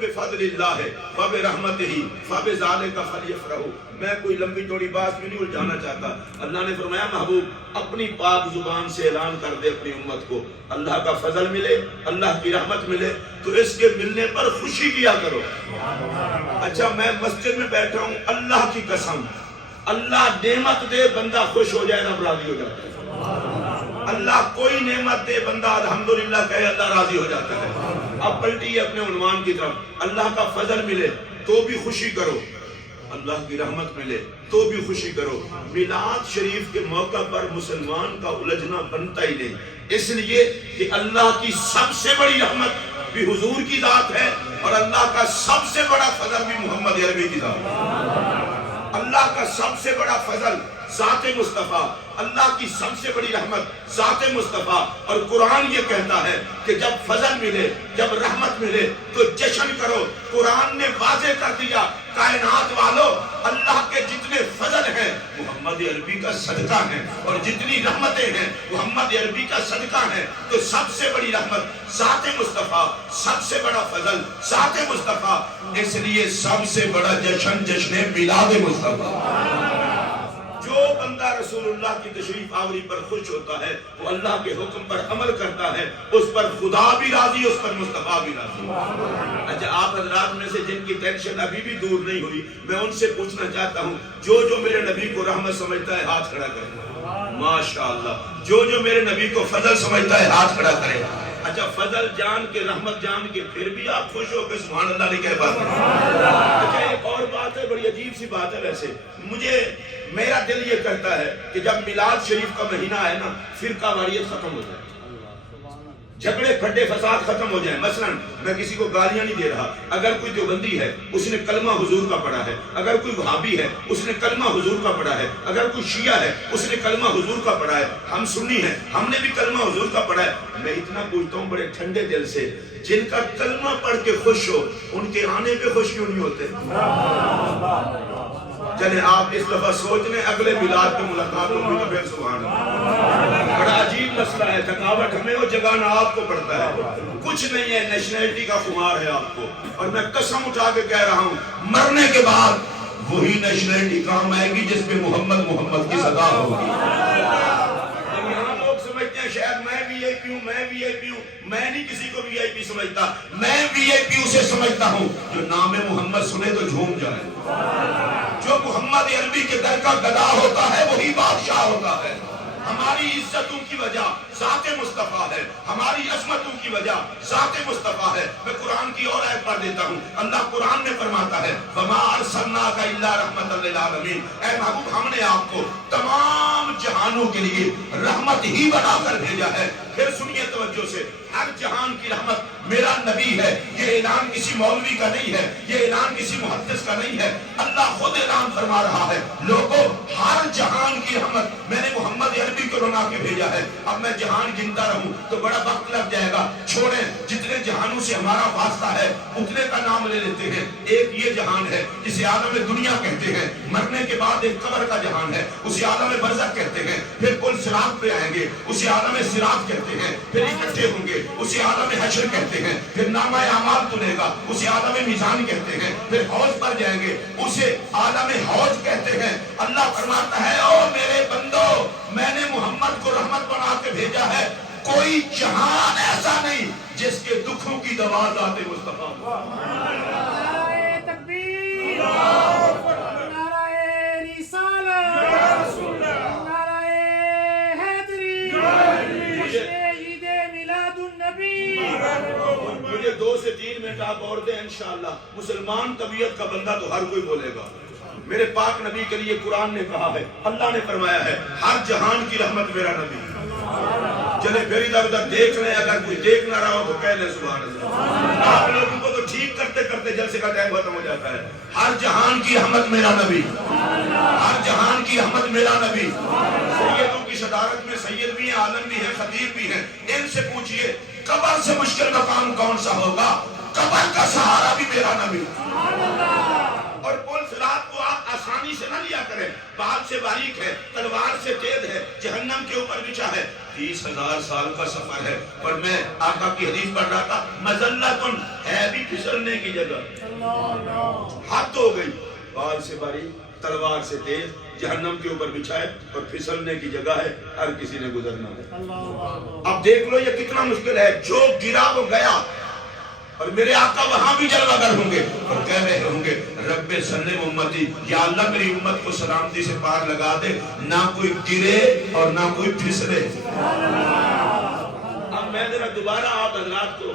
بفضل اللہ وبرحمتہ فبذالک فلیفرحوا۔ میں کوئی لمبی چوڑی بات میں نہیں الجھانا چاہتا۔ اللہ نے فرمایا محبوب اپنی پاک زبان سے اعلان کر دے اپنی امت کو، اللہ کا فضل ملے، اللہ کی رحمت ملے تو اس کے ملنے پر خوشی کیا کرو۔ اچھا میں مسجد میں بیٹھا ہوں، اللہ کی قسم اللہ نعمت دے بندہ خوش ہو جائے نا راضی ہو جاتا ہے۔ اللہ کوئی نعمت دے بندہ الحمدللہ کہے اللہ راضی ہو جاتا ہے۔ اب پلٹیے اپنے عنوان کی طرف، اللہ کا فضل ملے تو بھی خوشی کرو، اللہ کی رحمت ملے تو بھی خوشی کرو۔ میلاد شریف کے موقع پر مسلمان کا الجھنا بنتا ہی نہیں، اس لیے کہ اللہ کی سب سے بڑی رحمت بھی حضور کی ذات ہے اور اللہ کا سب سے بڑا فضل بھی محمد عربی کی ذات ہے۔ اللہ کا سب سے بڑا فضل ذات مصطفیٰ، اللہ کی سب سے بڑی رحمت ذات مصطفیٰ، اور قرآن یہ کہتا ہے کہ جب فضل ملے، جب رحمت ملے تو جشن کرو۔ قرآن نے واضح کر دیا کائنات والو اللہ کے جتنے فضل ہیں محمد عربی کا صدقہ ہیں، اور جتنی رحمتیں ہیں محمد عربی کا صدقہ ہیں۔ تو سب سے بڑی رحمت ذات مصطفیٰ، سب سے بڑا فضل ذات مصطفیٰ، اس لیے سب سے بڑا جشن جشن میلاد مصطفیٰ۔ جو بندہ رسول اللہ کی تشریف آوری پر خوش ہوتا ہے وہ اللہ کے حکم پر عمل کرتا ہے، اس پر خدا بھی راضی، اس پر مصطفیٰ بھی راضی۔ اچھا آپ حضرات میں سے جن کی ٹینشن ابھی بھی دور نہیں ہوئی، میں ان سے پوچھنا چاہتا ہوں جو میرے نبی کو رحمت سمجھتا ہے ہاتھ کھڑا کرے، ماشاءاللہ۔ جو میرے نبی کو فضل سمجھتا ہے ہاتھ کھڑا کرے۔ اچھا فضل جان کے، رحمت جان کے پھر بھی آپ خوش ہو کے سبحان اللہ نہیں کہہ پاتے۔ اچھا ایک اور بات ہے، بڑی عجیب سی بات ہے ویسے، میرا دل یہ کرتا ہے کہ جب میلاد شریف کا مہینہ ہے نا، فرقہ واریت ختم ہو جائے، جھگڑے پھڈے فساد ختم ہو جائیں۔ مثلا میں کسی کو گالیاں نہیں دے رہا، اگر کوئی دیوبندی ہے اس نے کلمہ حضور کا پڑھا ہے، اگر کوئی وہابی ہے اس نے کلمہ حضور کا پڑھا ہے، اگر کوئی شیعہ ہے اس نے کلمہ حضور کا پڑھا ہے، ہم سنی ہیں ہم نے بھی کلمہ حضور کا پڑھا ہے۔ میں اتنا پوچھتا ہوں بڑے ٹھنڈے دل سے، جن کا کلمہ پڑھ کے خوش ہو ان کے آنے پہ خوش کیوں نہیں ہوتے؟ چلیں آپ اس دفعہ سوچ لیں اگلے میلاد کی ملاقات ہوگی تو پھر سبحان اللہ۔ بڑا عجیب مسئلہ ہے، تھکاوٹ ہمیں وہ جگانا آپ کو پڑتا ہے، کچھ نہیں ہے، نیشنلٹی کا خمار ہے آپ کو، اور میں قسم اٹھا کے کہہ رہا ہوں مرنے کے بعد وہی نیشنلٹی کام آئے گی جس پہ محمد محمد کی صدا ہوگی۔ یہاں لوگ سمجھتے ہیں شاید میں وی آئی پی ہوں، میں وی آئی پی ہوں، میں نہیں کسی کو وی آئی پی سمجھتا، میں وی آئی پی اسے سمجھتا ہوں جو نام محمد سنے تو جھوم جائے، جو محمد عربی کے در کا گدا ہوتا ہے وہی بادشاہ ہوتا ہے۔ ہماری عزتوں کی وجہ ذات مصطفیٰ ہے، ہماری عظمتوں کی وجہ ذات مصطفیٰ ہے۔ میں قرآن کی اور آیت پڑھ دیتا ہوں، اللہ قرآن میں فرماتا ہے وَمَا أَرْسَلْنَاكَ إِلَّا رَحْمَةً لِلْعَالَمِينَ، اے محبوب ہم نے آپ کو تمام جہانوں کے لیے رحمت ہی بنا کر بھیجا ہے۔ پھر سنیے توجہ سے، ہر جہان کی رحمت میرا نبی ہے، یہ اعلان کسی مولوی کا نہیں ہے، یہ اعلان کسی محدث کا نہیں ہے، اللہ خود اعلان فرما رہا ہے لوگوں ہر جہان کی رحمت میں نے محمد عربی کو بنا کے بھیجا ہے۔ اب میں جہان گنتا رہوں تو بڑا وقت لگ جائے گا، چھوڑیں، جتنے جہانوں سے ہمارا واسطہ ہے اتنے کا نام لے لیتے ہیں۔ ایک یہ جہان ہے جسے عالم دنیا کہتے ہیں، مرنے کے بعد ایک قبر کا جہان ہے، اسے عالم برزخ کہتے ہیں، پھر پل صراط پہ آئیں گے اسے عالم صراط کہتے ہیں، پھر اکٹھے ہوں گے اسے عالم حشر کہتے ہیں، پھر نامہ اعمال تلے گا اسے عالم میزان کہتے ہیں، پھر حوض پر جائیں گے اسے عالم حوض کہتے ہیں۔ اللہ فرماتا ہے او میرے بندو میں نے محمد کو رحمت بنا کے بھیجا ہے، کوئی جہان ایسا نہیں جس کے دکھوں کی دوا ذات مصطفیٰ۔ نعرہ تکبیر، نعرہ رسالت، نعرہ حیدری، عید میلاد النبی۔ مجھے 2 سے 3 منٹ آپ اور دیں انشاءاللہ۔ مسلمان طبیعت کا بندہ تو ہر کوئی بولے گا۔ میرے پاک نبی کے لیے قرآن نے کہا ہے، اللہ نے فرمایا ہے ہر جہان کی رحمت میرا نبی۔ چلے پھر ادھر ادھر دیکھ لیں، اگر کوئی دیکھ نہ رہا ہو تو کہہ لیں سبحان اللہ۔ آپ لوگوں کو تو ٹھیک کرتے کرتے جلسے کا ٹائم ختم ہو جاتا ہے۔ ہر جہان کی رحمت میرا نبی، ہر جہان کی رحمت میرا نبی۔ سیدوں کی صدارت میں سید بھی ہیں، عالم بھی ہیں، خطیب بھی ہیں، ان سے پوچھئے قبر سے مشکل مقام کون سا ہوگا؟ قبر کا سہارا بھی میرا نبی۔ اور پل صراط کو آپ آسانی سے نہ لیا کریں، بات سے باریک ہے، تلوار سے تیز ہے، جہنم کے اوپر بچھا ہے۔ 30,000 سال کا سفر ہے، پر میں آقا کی حدیث پڑھ رہا تھا، مزلتن ہے بھی پھسلنے کی جگہ، حد ہو گئی، بال سے باری تلوار سے تیز، جہنم کے اوپر بچھائے اور پھسلنے کی جگہ ہے، ہر کسی نے گزرنا ہے۔ اب دیکھ لو یہ کتنا مشکل ہے، جو گرا وہ گیا، اور میرے آقا وہاں بھی جلوہ گر ہوں گے اور کہہ رہے ہوں گے رب سلم امتی، یا اللہ میری امت کو سلامتی سے پار لگا دے، نہ کوئی گرے اور نہ کوئی پھسلے۔ اب میں ذرا دوبارہ آپ حضرات کو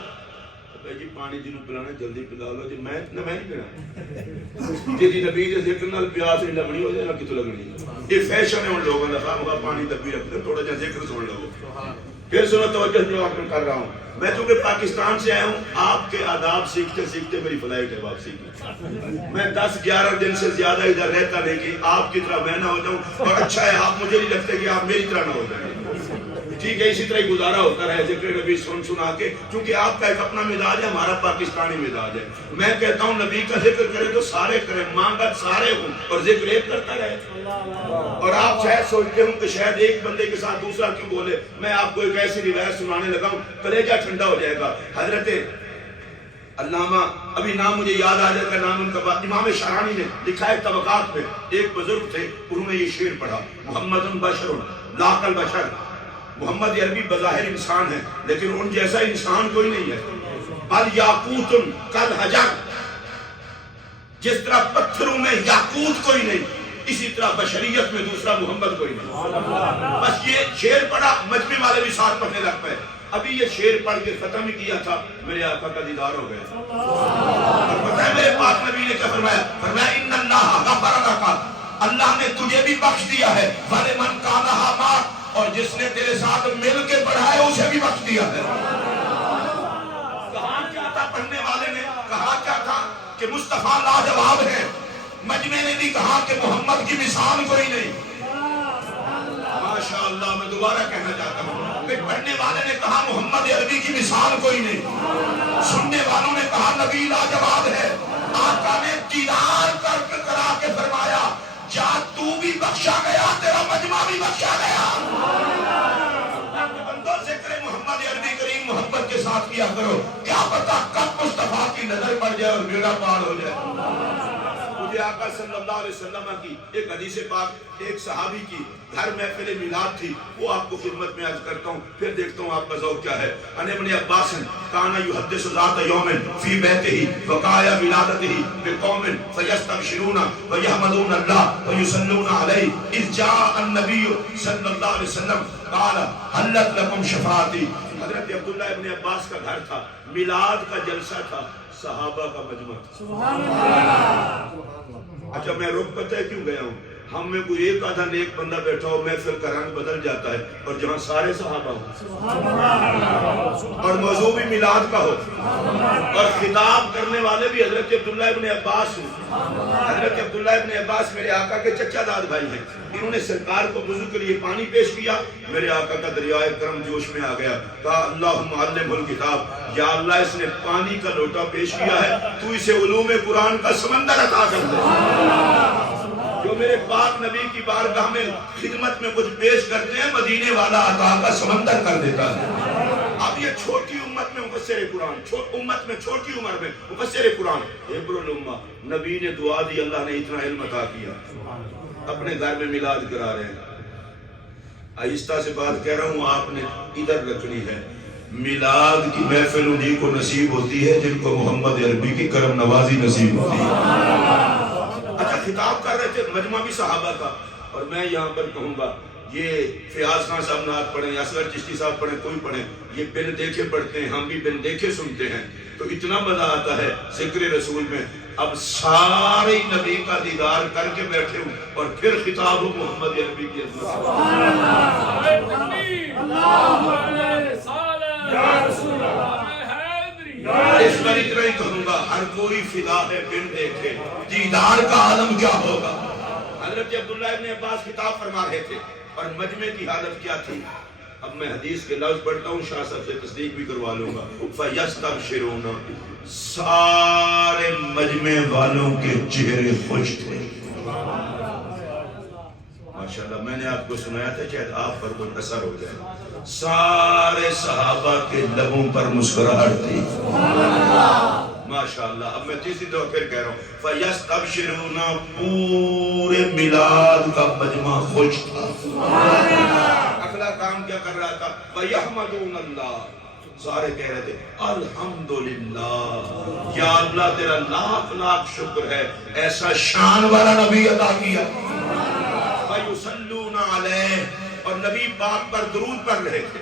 جی پانی جنہوں پلانا جلدی پلا لو جی، میں نہیں پینا جی نبی جی ذکر نال پیاس نہیں لگنی ہو جائے نہ کتوں لگنی، یہ فیشن ہے ان لوگوں نے، خواہ پانی دبی رکھ دے، تھوڑا جا ذکر سن لو۔ پھر سنو توجہ جو آپ کر رہا ہوں، میں چونکہ پاکستان سے آیا ہوں، آپ کے آداب سیکھتے سیکھتے میری فلائٹ ہے واپسی کی، میں 10-11 دن سے زیادہ ادھر رہتا نہیں کہ آپ کی طرح میں نہ ہو جاؤں، اور اچھا ہے آپ مجھے نہیں لگتے کہ آپ میری طرح نہ ہو جائیں، ٹھیک ہے، اسی طرح ہی گزارا ہوتا رہے ذکر نبی سنا کے، کیونکہ آپ کا ایک اپنا مزاج ہے، ہمارا پاکستانی مزاج ہے۔ میں کہتا ہوں نبی کا ذکر کرے تو سارے کریں، مانگت سارے ہوں اور ذکر ایک کرتا رہے، اور آپ شاید سوچتے ہوں کہ شاید ایک بندے کے ساتھ دوسرا کیوں بولے، میں آپ کو ایک ایسی روایت سنانے لگا ہوں کلیجہ ٹھنڈا ہو جائے گا۔ حضرت علامہ ابھی نام مجھے یاد آ جائے گا، نام ان کا بات، امام شارانی نے لکھا ہے طبقات میں، ایک بزرگ تھے، انہوں نے یہ شعر پڑھا، محمد بشر لا کالبشر، محمد عربی بظاہر انسان ہے لیکن ان جیسا انسان کوئی نہیں ہے، بل یاقوت کالحجر، جس طرح پتھروں میں یاقوت کوئی نہیں، اسی طرح بشریت میں دوسرا محمد کوئی نہیں۔ بس یہ شعر پڑھا، مجمع والے بھی ساتھ پڑھنے لگ پائے، ابھی یہ شعر پڑھ کے ختم ہی کیا تھا، میرے آقا کا دیدار ہو گیا، اور پتہ ہے میرے پاک نبی نے کیا فرمایا، فرمایا ان اللہ غفر لک، اللہ نے تجھے بھی بخش دیا ہے، ولمن کان معک، اور جس نے تیرے ساتھ مل کے پڑھا ہے اسے بھی بخش دیا ہے۔ کہا کیا تھا پڑھنے والے نے، کہا کیا تھا کہ مصطفیٰ لاجواب ہے، مجمع نے بھی کہا کہ محمد کی مثال کوئی نہیں۔ ماشاءاللہ، میں دوبارہ کہنا چاہتا ہوں کہ پڑھنے والے نے کہا محمد عربی کی مثال کوئی نہیں، سننے والوں نے کہا نبی لاجواب ہے، آقا نے دیدار کرا کے فرمایا جا تو بھی بخشا گیا، تیرا مجمع بھی بخشا گیا۔ بندوں ذکر محمد عربی کریم محبت کے ساتھ کیا کرو، کیا پتا کب مصطفیٰ کی نظر پڑ جائے اور بیڑا پار ہو جائے۔ مجھے آقا صلی اللہ علیہ وسلم کی ایک حدیث پاک ایک صحابی کی گھر محفل میلاد تھی، وہ آپ کو خدمت میں عرض کرتا ہوں، پھر دیکھتا ہوں آپ کا ذوق کیا ہے۔ ان ابن عباس کان یحدث ذات یوم فی بیتہ وقایا ولادتہ بقوم فیستبشرون ویحمدون اللہ ویصلون علیہ اذ جاء النبی صلی اللہ علیہ وسلم قال حلت لکم شفاعتی۔ حضرت عبداللہ ابن عباس کا گھر تھا، میلاد کا جلسہ تھا، صحابہ کا مجمع تھا۔ اچھا میں رک پتہ ہے کیوں گیا ہوں، ہم میں کوئی ایک آدھا نیک بندہ بیٹھا ہو محفل کا رنگ بدل جاتا ہے، اور جہاں سارے صحابہ ہوں اور موضوع بھی میلاد کا ہو اور خطاب کرنے والے بھی حضرت عبداللہ ابن عباس ہوں۔ حضرت عبداللہ ابن عباس میرے آقا کے چچا داد بھائی ہیں، انہوں نے سرکار کو وضو کے لیے پانی پیش کیا، میرے آقا کا دریائے کرم جوش میں آ گیا، کہا اللہم علمہ الکتاب، یا اللہ اس نے پانی کا لوٹا پیش کیا ہے، تو اسے علوم قرآن کا سمندر عطا کر دے۔ جو میرے پاک نبی کی بارگاہ میں خدمت میں کچھ پیش کرتے ہیں، مدینے والا عطا کا سمندر کر دیتا ہے۔ اب یہ چھوٹی امت میں مفسر قرآن، امت میں چھوٹی عمر میں مفسر قرآن، عبر الامہ، نبی نے دعا دی، اللہ نے اتنا علم عطا کیا، اپنے گھر میں میلاد کرا رہے ہیں۔ آہستہ سے بات کہہ رہا ہوں، آپ نے ادھر رکھنی ہے، میلاد کی محفل انہی کو نصیب ہوتی ہے جن کو محمد عربی کی کرم نوازی نصیب ہوتی ہے۔ اچھا خطاب کر رہے تھے، مجمع بھی صحابہ کا، اور میں یہاں پر کہوں گا یہ فیاض خان صاحب نعت پڑھیں، اصغر چشتی صاحب پڑھیں، کوئی پڑھیں، یہ بن دیکھے پڑھتے ہیں، ہم بھی بن دیکھے سنتے ہیں، تو اتنا مزہ آتا ہے ذکر رسول میں۔ اب سارے نبی کا دیدار کر کے بیٹھے ہوں اور پھر خطاب ہو محمد عربی کی عظمت۔ اس پر اتنا ہی کہوں گا، ہر کوئی فدا ہے بن دیکھے، دیدار کا عالم کیا ہوگا۔ حضرت عبداللہ ابن عباس خطاب فرما رہے تھے، اور مجمع کی حالت کیا تھی۔ اب میں حدیث کے لفظ پڑھتا ہوں، شاہ صاحب سے تصدیق بھی کروا لوں گا۔ فَيَسْتَبْشِرُونَ، سارے مجمع والوں کے چہرے خوش تھے۔ ماشاءاللہ، میں نے آپ کو کو سنایا تھا شاید آپ پر منحصر ہو جائے. سارے صحابہ کے لبوں پر مسکراہٹ تھی. ماشاءاللہ. اب میں تیسری دفعہ پھر کہہ رہا ہوں فَيَسْتَبْشِرُونَ پورے میلاد کا مجمع خوش تھا. اگلا کام کیا کر رہا تھا؟ وَيَحْمَدُونَ اللَّهِ. سارے کہہ رہے تھے الحمدللہ یا اللہ تیرا لاکھ لاکھ شکر ہے ایسا شان والا نبی عطا کیا. وَيُصَلُّونَ عَلَيْهِ. اور نبی پاک پر درود پڑھ رہے تھے.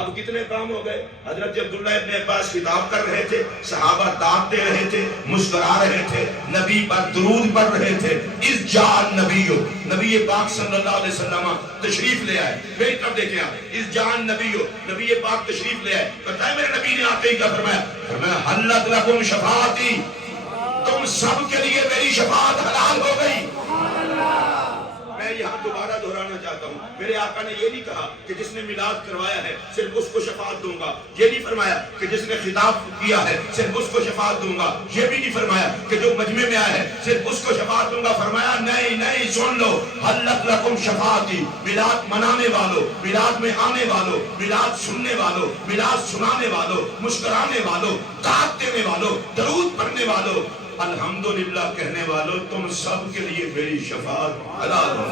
اب کتنے کام ہو گئے؟ حضرت عبداللہ ابن عباس خطاب کر رہے تھے, صحابہ داد دے رہے تھے, مسکرا رہے تھے, نبی پر درود پڑھ رہے تھے. اس جان نبیو, نبی پاک صلی اللہ علیہ وسلم تشریف لے آئے. میری طرف دیکھیں آپ, اس جان نبیو, نبی پاک تشریف لے آئے. پتہ ہے میرے نبی نے آتے ہی کیا فرمایا؟ فرمایا حلت لکم شفاعتی, تم سب کے لیے میری شفاعت حلال ہو گئی. میں یہاں دوبارہ دہرانا چاہتا ہوں, میرے آقا نے یہ نہیں کہا کہ جس نے میلاد کروایا ہے صرف اس کو شفاعت دوں گا. یہ نہیں فرمایا کہ جس نے خطاب کیا ہے صرف اس کو شفاعت دوں گا. یہ بھی نہیں فرمایا کہ جو مجمع میں آیا ہے صرف اس کو شفاعت دوں گا. فرمایا نہیں نہیں, سن لو, حلت لکم شفاعتی. میلاد منانے والوں, میلاد میں آنے والوں, میلاد سننے والوں, میلاد سنانے والوں, مسکرانے والوں, داد دینے والوں, درود پڑھنے والوں, الحمدللہ کہنے والوں, تم سب کے لیے میری شفاعت حلال ہو.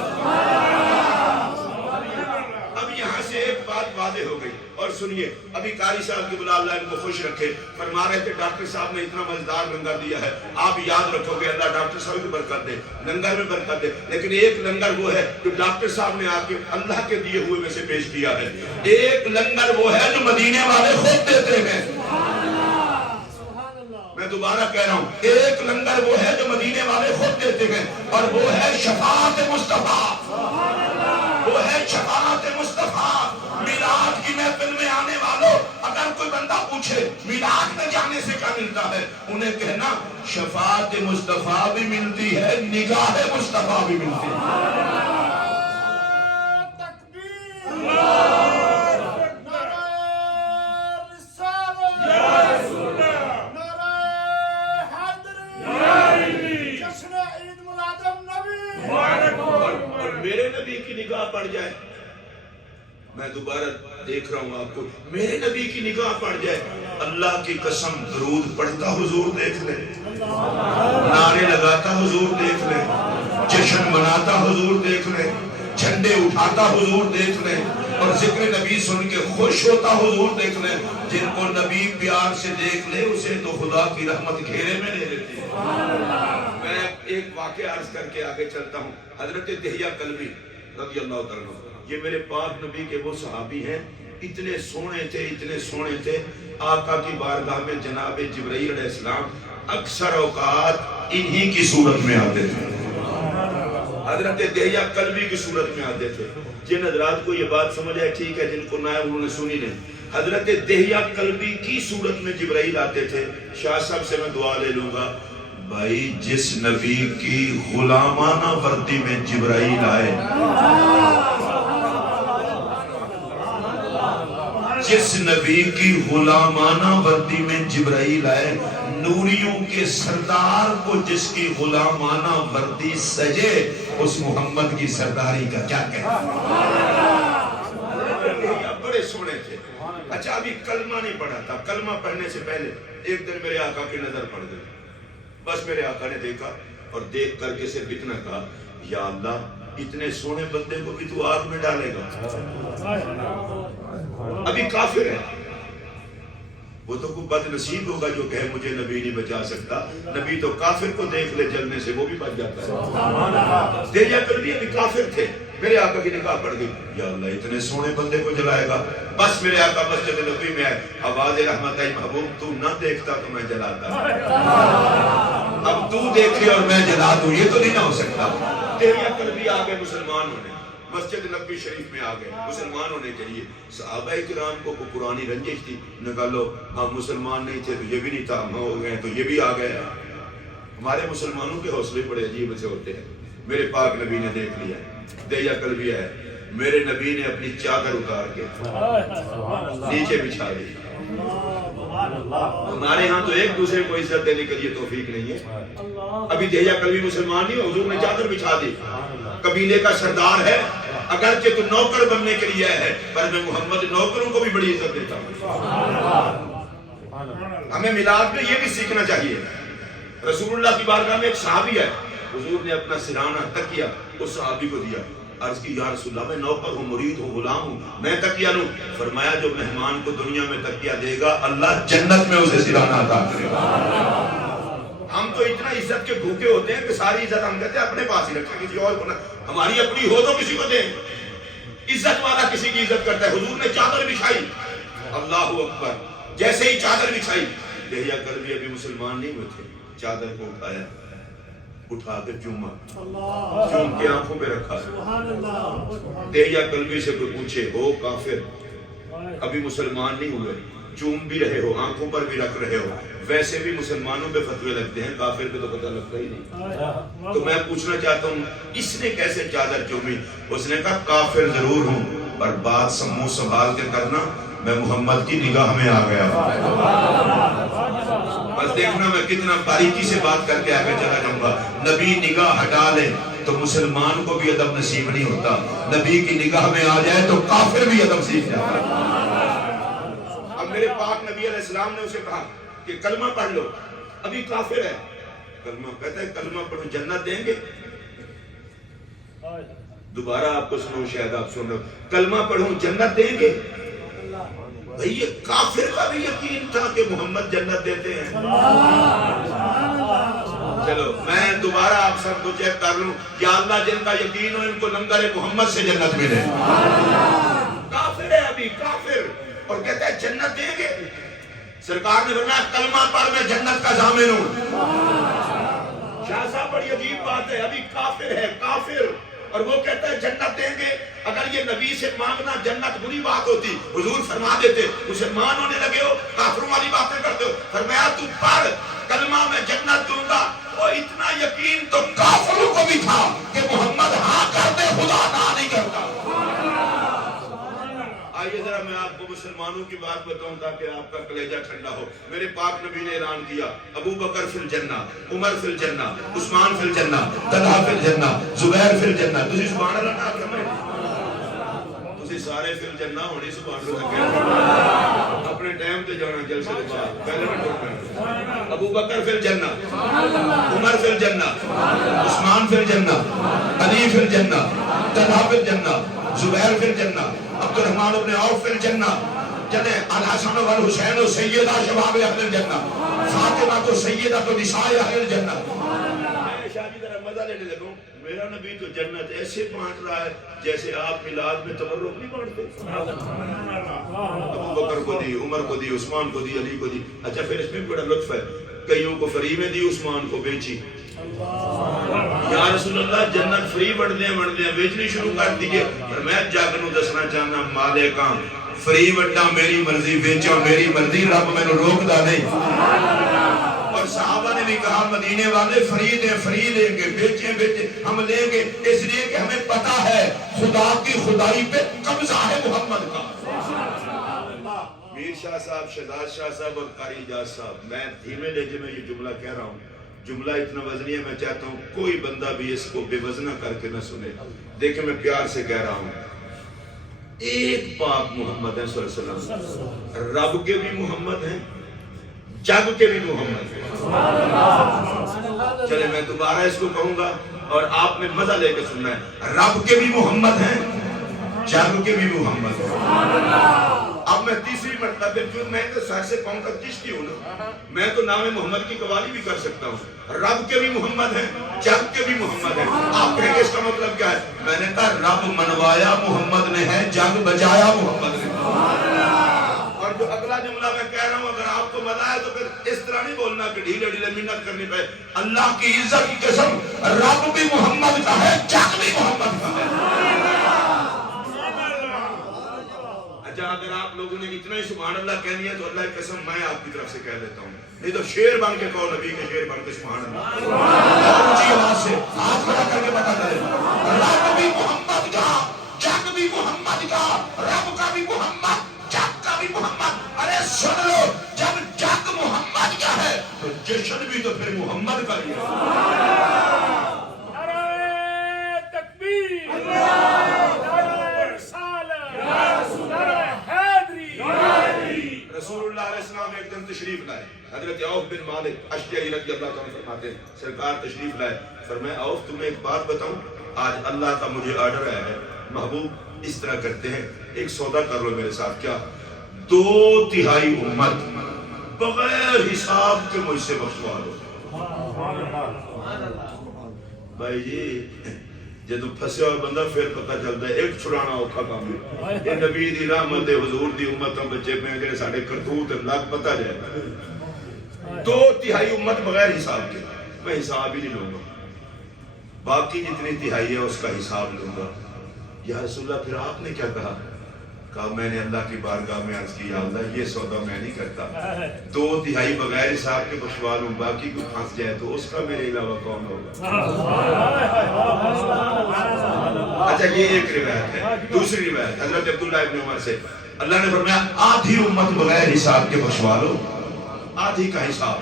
اب یہاں سے ایک بات واضح ہو گئی. اور سنیے, ابھی قاری صاحب کی بلا اللہ ان کو خوش رکھے, فرما رہے تھے ڈاکٹر صاحب نے اتنا مزیدار لنگر دیا ہے, آپ یاد رکھو گے, اللہ ڈاکٹر صاحب کی برکت دے, لنگر میں برکت دے. لیکن ایک لنگر وہ ہے جو ڈاکٹر صاحب نے آ کے اللہ کے دیے ہوئے میں سے پیش کیا ہے. ایک لنگر وہ ہے جو مدینے والے خود دیتے ہیں. میں دوبارہ کہہ رہا ہوں, ایک لنگر وہ ہے جو مدینے والے خود دیتے ہیں, اور وہ ہے شفاعت مصطفیٰ. وہ ہے شفاعت مصطفیٰ. میلاد کی محفل میں آنے والوں, اگر کوئی بندہ پوچھے میلاد میں جانے سے کیا ملتا ہے, انہیں کہنا شفاعت مصطفیٰ بھی ملتی ہے, نگاہ مصطفیٰ بھی ملتی ہے. میرے نبی کی نگاہ پڑ جائے, میں دوبارہ دیکھ رہا ہوں آپ کو, میرے نبی کی نگاہ پڑ جائے, اللہ کی قسم درود پڑھتا حضور دیکھ لے, نعرے لگاتا حضور دیکھ لے, جشن مناتا حضور دیکھ لے, جھنڈے اٹھاتا حضور دیکھ لے, اور ذکر نبی سن کے خوش ہوتا حضور دیکھ لے. جن کو نبی پیار سے دیکھ لے اسے تو خدا کی رحمت گھیرے میں لے لیتی ہے. میں ایک واقعہ عرض کر کے آگے چلتا ہوں. حضرت دہیہ کلبی رضی اللہ تعالیٰ عنہ, یہ میرے پاک نبی کے وہ صحابی ہیں, اتنے سونے تھے, اتنے سونے تھے. آقا کی بارگاہ میں جناب جبرائیل علیہ السلام اکثر اوقات انہی کی صورت میں آتے تھے, حضرت دہیہ کلبی کی صورت میں آتے تھے. جن حضرات کو یہ بات سمجھ آئے ٹھیک ہے, جن کو نہ ہے انہوں نے سنی نہیں. حضرت دہیہ کلبی کی صورت میں جبرائیل آتے تھے. شاہ صاحب سے میں دعا لے لوں گا, بھائی جس نبی کی غلامانہ وردی میں جبرائیل آئے, جس نبی کی غلامانہ وردی میں جبرائیل آئے, نوریوں کے سردار کو جس کی غلامانہ وردی سجے, اس محمد کی سرداری کا کیا کہنا. بڑے سونے تھے. اچھا ابھی کلمہ نہیں پڑھا تھا, کلمہ پڑھنے سے پہلے ایک دن میرے آقا کی نظر پڑ گئی. بس میرے آقا نے دیکھا اور دیکھ کر کے صرف اتنا کہا, یا اللہ اتنے سونے بندے کو بھی تو آگ میں ڈالے گا. ابھی کافر ہے, وہ تو کوئی بد نصیب ہوگا جو کہے مجھے نبی نہیں بچا سکتا. نبی تو کافر کو دیکھ لے جلنے سے وہ بھی بچ جاتا ہے. دہیہ کلبی ابھی کافر تھے, میرے آقا کی نگاہ پڑ گئی, یا اللہ اتنے سونے بندے کو جلائے گا. بس میرے آقا مسجد نبوی میں آئے, آواز رحمت آئی, محبوب تو نہ دیکھتا تو میں جلاتا, اب تو دیکھے اور میں جلا دوں, یہ تو نہیں نہ ہو سکتا. دہیہ کلبی آگے مسلمان ہونے, مسجد نبوی شریف میں آگئے مسلمان ہونے کے لیے. صحابہ کرام کو پرانی رنجش تھی, نے کہا لو ہم مسلمان نہیں تھے تو یہ بھی نہیں تھا, ہم ہو گئے تو یہ بھی آ گئے. ہمارے مسلمانوں کے حوصلے بڑے عجیب سے ہوتے ہیں. میرے پاک نبی نے دیکھ لیا, دہیہ کلبی ہے, میرے نبی نے اپنی چادر اتار کے نیچے بچھا دی. ہمارے ہاں تو ایک دوسرے کو عزت دینے کے لیے توفیق نہیں ہے. ابھی دہیہ کلبی مسلمان نہیں, حضور نے چادر بچھا دی, قبیلے کا سردار ہے, اگرچہ تو نوکر بننے کے لیے ہے، پر میں محمد نوکروں کو بھی بڑی عزت دیتا ہوں۔ ہمیں میلاد میں یہ بھی سیکھنا چاہیے۔ رسول اللہ کی بارگاہ میں ایک صحابی ہے، حضور نے اپنا سرانہ تکیہ اس صحابی کو دیا، عرض کی یا رسول اللہ میں نوکر ہوں، مرید ہوں، غلام ہوں، میں تکیہ لوں؟ فرمایا جو مہمان کو دنیا میں تکیہ دے گا اللہ جنت میں اسے سرانہ عطا کرے گا۔ ہم تو اتنا عزت کے بھوکے ہوتے ہیں کہ ساری عزت ہم کہتے ہیں اپنے پاس ہی رکھیں، کسی اور کو نہ، ہماری اپنی ہو تو کسی کو دیں۔ عزت والا کسی کی عزت کرتا ہے۔ حضور نے چادر بچھائی، اللہ اکبر، جیسے ہی چادر بچھائی، دہیا کلبی ابھی مسلمان نہیں ہوئے تھے، چادر کو اٹھایا، اٹھا کے چوما، چوم کے آنکھوں پہ رکھا۔ دہیا کلبی سے کوئی پوچھے ہو کافر، ابھی مسلمان نہیں ہوئے، چوم بھی رہے ہو، آنکھوں پر بھی رکھ رہے ہو، ویسے بھی مسلمانوں پہ فتوے لگتے ہیں، کافر پہ تو پتہ لگتا ہی نہیں۔ تو میں پوچھنا چاہتا ہوں اس نے کیسے چادر چومی؟ اس نے کہا کافر ضرور ہوں پر بات منہ سنبھال کے کرنا، میں محمد کی نگاہ میں آ گیا۔ بس دیکھنا میں کتنا باریکی سے بات کر کے آگے چلا جاؤں گا۔ نبی نگاہ ہٹا لے تو مسلمان کو بھی ادب نصیب نہیں ہوتا، نبی کی نگاہ میں آ جائے تو کافر بھی ادب سیکھ جاتا۔ اب میرے پاک نبی علیہ السلام نے اسے کہا کہ کلمہ پڑھ لو، ابھی کافر ہے، کلمہ کہتا ہے کلمہ پڑھو جنت دیں گے؟ دوبارہ آپ کو سنو، شاید آپ سن رہے ہو، کلمہ پڑھو جنت دیں گے؟ بھئی یہ کافر کا بھی یقین تھا کہ محمد جنت دیتے ہیں۔ چلو میں دوبارہ آپ سب کو چیک کر لوں، یا اللہ جن کا یقین ہو ان کو لنگر محمد سے جنت ملے۔ کافر ہے ابھی، کافر، اور کہتا ہے جنت دیں گے؟ سرکار نے فرمایا کلمہ پڑھ میں جنت کا ضامن ہوں۔ شاہ صاحب بڑی عجیب بات ہے، ابھی کافر ہے، کافر، اور وہ کہتا ہے جنت دیں گے۔ اگر یہ نبی سے مانگنا جنت بری بات ہوتی، حضور فرما دیتے مسلمان ہونے لگے ہو، کافروں والی باتیں کرتے ہو۔ فرمایا تو پڑھ کلمہ میں جنت دوں گا۔ وہ اتنا یقین تو کافروں کو بھی تھا کہ محمد ہاں کرتے خدا نہ نہیں کرتا۔ آئیے ذرا میں آپ کو مسلمانوں کی بات بتاؤں تاکہ آپ کا کلیجہ ٹھنڈا ہو۔ میرے پاک نبی نے اعلان کیا ابو بکر فی الجنہ، عمر فی الجنہ، عثمان فی الجنہ، طلحہ فی الجنہ، زبیر فی الجنہ۔ تسی سبحان اللہ نہ کرنا، تسی سارے فی الجنہ ہونی سبحان اللہ کہہ، اپنے ٹائم تے جانا جلسے کے بعد، پہلے میں ٹوکنا۔ ابو بکر فی الجنہ، عمر فی الجنہ، عثمان فی الجنہ، علی فی الجنہ، طلحہ فی الجنہ، زبیر فی الجنہ، عبد الرحمن بن عوف فی الجنہ، جنہیں الحسن والحسین سیدہ شباب اہل الجنہ، فاطمہ تو سیدہ تو نساء اہل الجنہ۔ میں شاہی ذرا مزہ لینے لگوں، میرا نبی تو جنت ایسے بانٹ رہا ہے جیسے آپ میلاد میں تبرک نہیں بانٹتے۔ ابو بکر کو دی، عمر کو دی، عثمان کو دی، علی کو دی۔ اچھا پھر اس میں بڑا لطف ہے، کئیوں کو فری میں دی، عثمان کو بیچی۔ یا رسول اللہ جنت فری بڑھ دیں بیچنی شروع کر دیئے۔ پر میں جاگ نو دسنا چاہنا مالکاں فری بڑھا میری مرضی، بیچا میری مرضی، رب میں نو روک دا نہیں۔ اور صحابہ نے بھی کہا مدینے والے فری دیں، فری لیں گے، بیچیں ہم لیں گے، اس لیے کہ ہمیں پتا ہے خدا کی خدائی پہ قبضہ ہے محمد کا۔ میر شاہ صاحب، شہزاد شاہ صاحب اور قاری اجاز صاحب، میں دھیمے لہجے میں یہ جملہ کہہ رہا ہوں، جملہ اتنا وزنی ہے، میں چاہتا ہوں کوئی بندہ بھی اس کو بے وزنہ کر کے نہ سنے۔ دیکھیں میں پیار سے کہہ رہا ہوں، ایک پاک محمد ہے صلی اللہ علیہ وسلم، رب کے بھی محمد ہیں، جگ کے بھی محمد ہیں۔ چلے میں دوبارہ اس کو کہوں گا اور آپ نے مزہ لے کے سننا ہے، رب کے بھی محمد ہیں، جگ کے بھی محمد ہیں۔ اب میں تیسری مرتبہ جو میں تو سر سے پاؤں تک چشتی ہوں نا، میں تو نام محمد کی قوالی بھی کر سکتا ہوں۔ رب کے بھی محمد ہیں، جگ کے بھی محمد ہیں۔ آپ کہیں گے اس کا مطلب کیا ہے؟ میں نے کہا رب منوایا محمد نے ہے، جگ بجایا محمد نے۔ اور جو اگلا جملہ میں کہہ رہا ہوں اگر آپ کو مزہ آئے تو پھر اس طرح نہیں بولنا کہ ڈھیلے ڈھیلے منت کرنی پڑے۔ اللہ کی عزت کی قسم، رب بھی محمد کا ہے، جگ بھی محمد کا ہے۔ اچھا اگر آپ لوگوں نے اتنا ہی سبحان اللہ کہہ دیا تو اللہ کی قسم میں آپ کی طرف سے کہہ دیتا ہوں، نہیں تو شیر بن کے کہو، نبی کے شیر بن کے سبحان اللہ۔ اور اونچی آواز سے ہاتھ کھڑا کر کے بتا دے، رب بھی محمد کا، جگ بھی محمد کا، رب کا بھی محمد، جگ کا بھی محمد۔ ارے سن لو، جب جگ محمد کا ہے تو جشن بھی تو پھر محمد کا ہی ہے۔ نعرہ تکبیر، رسول اللہ علیہ السلام ایک دن تشریف لائے، حضرت عوف بن مالک اشجعی رضی اللہ عنہ فرماتے ہیں سرکار تشریف لائے، فرمایا عوف تمہیں ایک بات بتاؤں، آج اللہ کا مجھے آرڈر آیا ہے، محبوب اس طرح کرتے ہیں، ایک سودا کر لو میرے ساتھ، کیا 2/3 امت بغیر حساب کے مجھ سے بخشوا دو۔ بھائی جی جدو پھنسے اور بندہ پھر پتہ چلتا ہے ایک چھڑانا اوکھا کام ہے، یہ نبی دی رحمت حضور دی امتوں بچے میں جڑے ساڈے کرتوت لگ پتہ جائے 2/3 امت بغیر حساب کے، میں حساب ہی نہیں لوں گا، باقی جتنی تہائی ہے اس کا حساب لوں گا۔ یا رسول اللہ پھر آپ نے کیا کہا؟ کہا میں نے اللہ کی بارگاہ میں عرض کی یا اللہ یہ سودا میں نہیں کرتا، 2/3 بغیر حساب کے بخشوا لوں، باقی کوئی پھنس جائے تو اس کا میرے علاوہ کون ہوگا؟ اچھا یہ ایک روایت ہے۔ دوسری روایت حضرت عبداللہ ابن عمر سے، اللہ نے فرمایا آدھی امت بغیر حساب کے بخشوا لو، آدھی کا حساب۔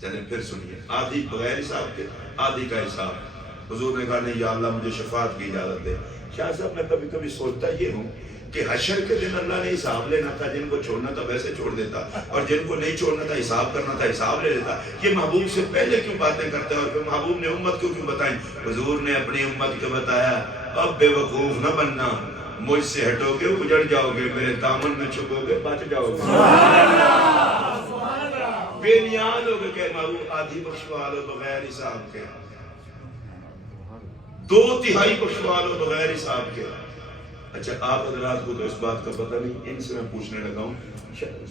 چلیں پھر سنیے، آدھی بغیر حساب کے، آدھی کا حساب۔ حضور نے کہا نہیں یا اللہ مجھے شفاعت کی اجازت دے۔ شاہ صاحب میں کبھی کبھی سوچتا یہ ہوں کہ حشر کے دن اللہ نے حساب لینا تھا، جن کو چھوڑنا تھا ویسے چھوڑ دیتا، اور جن کو نہیں چھوڑنا تھا حساب کرنا تھا حساب لے لیتا۔ یہ محبوب سے پہلے کیوں باتیں کرتا ہے اور پھر محبوب نے امت کو کیوں بتائیں؟ حضور نے اپنی امت کو بتایا اب بے وقوف نہ بننا، مجھ سے ہٹو گے اجڑ جاؤ گے، میرے دامن میں چھپو گے بچ جاؤ گے، بے نیاز ہو گے کہ محبوب آدھی بخشوا لو بغیر حساب کے، 2/3 بخشوا لو بغیر حساب کے۔ اچھا آپ حضرات کو تو اس بات کا پتہ نہیں، ان سے میں پوچھنے لگا ہوں،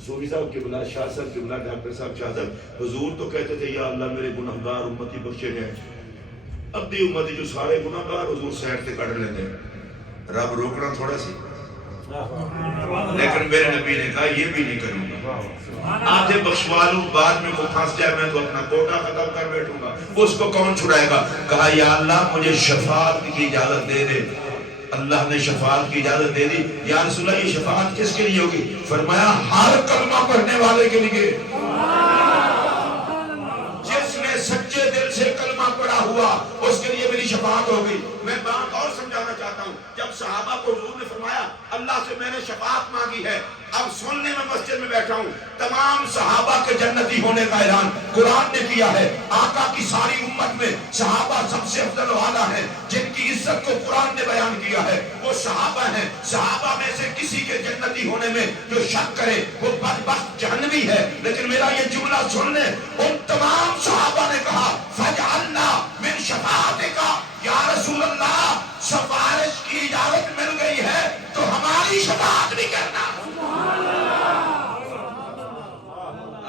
صوفی صاحب کے بلا، شاہ صاحب کے بلا، ڈاکٹر صاحب، شاہ صاحب، حضور تو کہتے تھے یا اللہ میرے گناہگار امتی بخشے گئے، اب دی امتی جو سارے گناہگار حضور سیٹ سے کٹ لیتے ہیں، رب روکنا تھوڑا سی، لیکن میرے نبی نے کہا یہ بھی نہیں کروں گا، آدھے بخشوا لوں، بعد میں کو پھنس جائے میں تو اپنا کوٹا ختم کر بیٹھوں گا، اس کو کون چھڑائے گا؟ کہا یا اللہ مجھے شفاعت کی اجازت دے دے۔ اللہ نے شفاعت کی اجازت دے دی۔ یا رسول اللہ یہ شفاعت کس کے لیے ہوگی؟ فرمایا ہر کلمہ پڑھنے والے کے لیے، جس نے سچے دل سے کلمہ پڑھا ہوا اس کے لیے میری شفاعت ہوگی۔ میں بات اور سمجھانا چاہتا ہوں، جب صحابہ کو حضور نے فرمایا اللہ سے میں نے شفاعت مانگی ہے، اب سننے میں مسجد میں بیٹھا ہوں، تمام صحابہ کے جنتی ہونے کا اعلان قرآن نے کیا ہے۔ آقا کی ساری امت میں صحابہ سب سے افضل و اعلیٰ ہیں، جن کی عزت کو قرآن نے بیان کیا ہے وہ صحابہ ہیں۔ صحابہ میں سے کسی کے جنتی ہونے میں جو شک کرے وہ بدبخت جہنمی ہے۔ لیکن میرا یہ جملہ سن لیں، ان تمام صحابہ نے کہا فَجْعَلْنَا مِن شَفَاعَتِكَ، یا رسول اللہ سفارش کی اجازت مل گئی ہے تو ہماری شفاعت بھی کرنا۔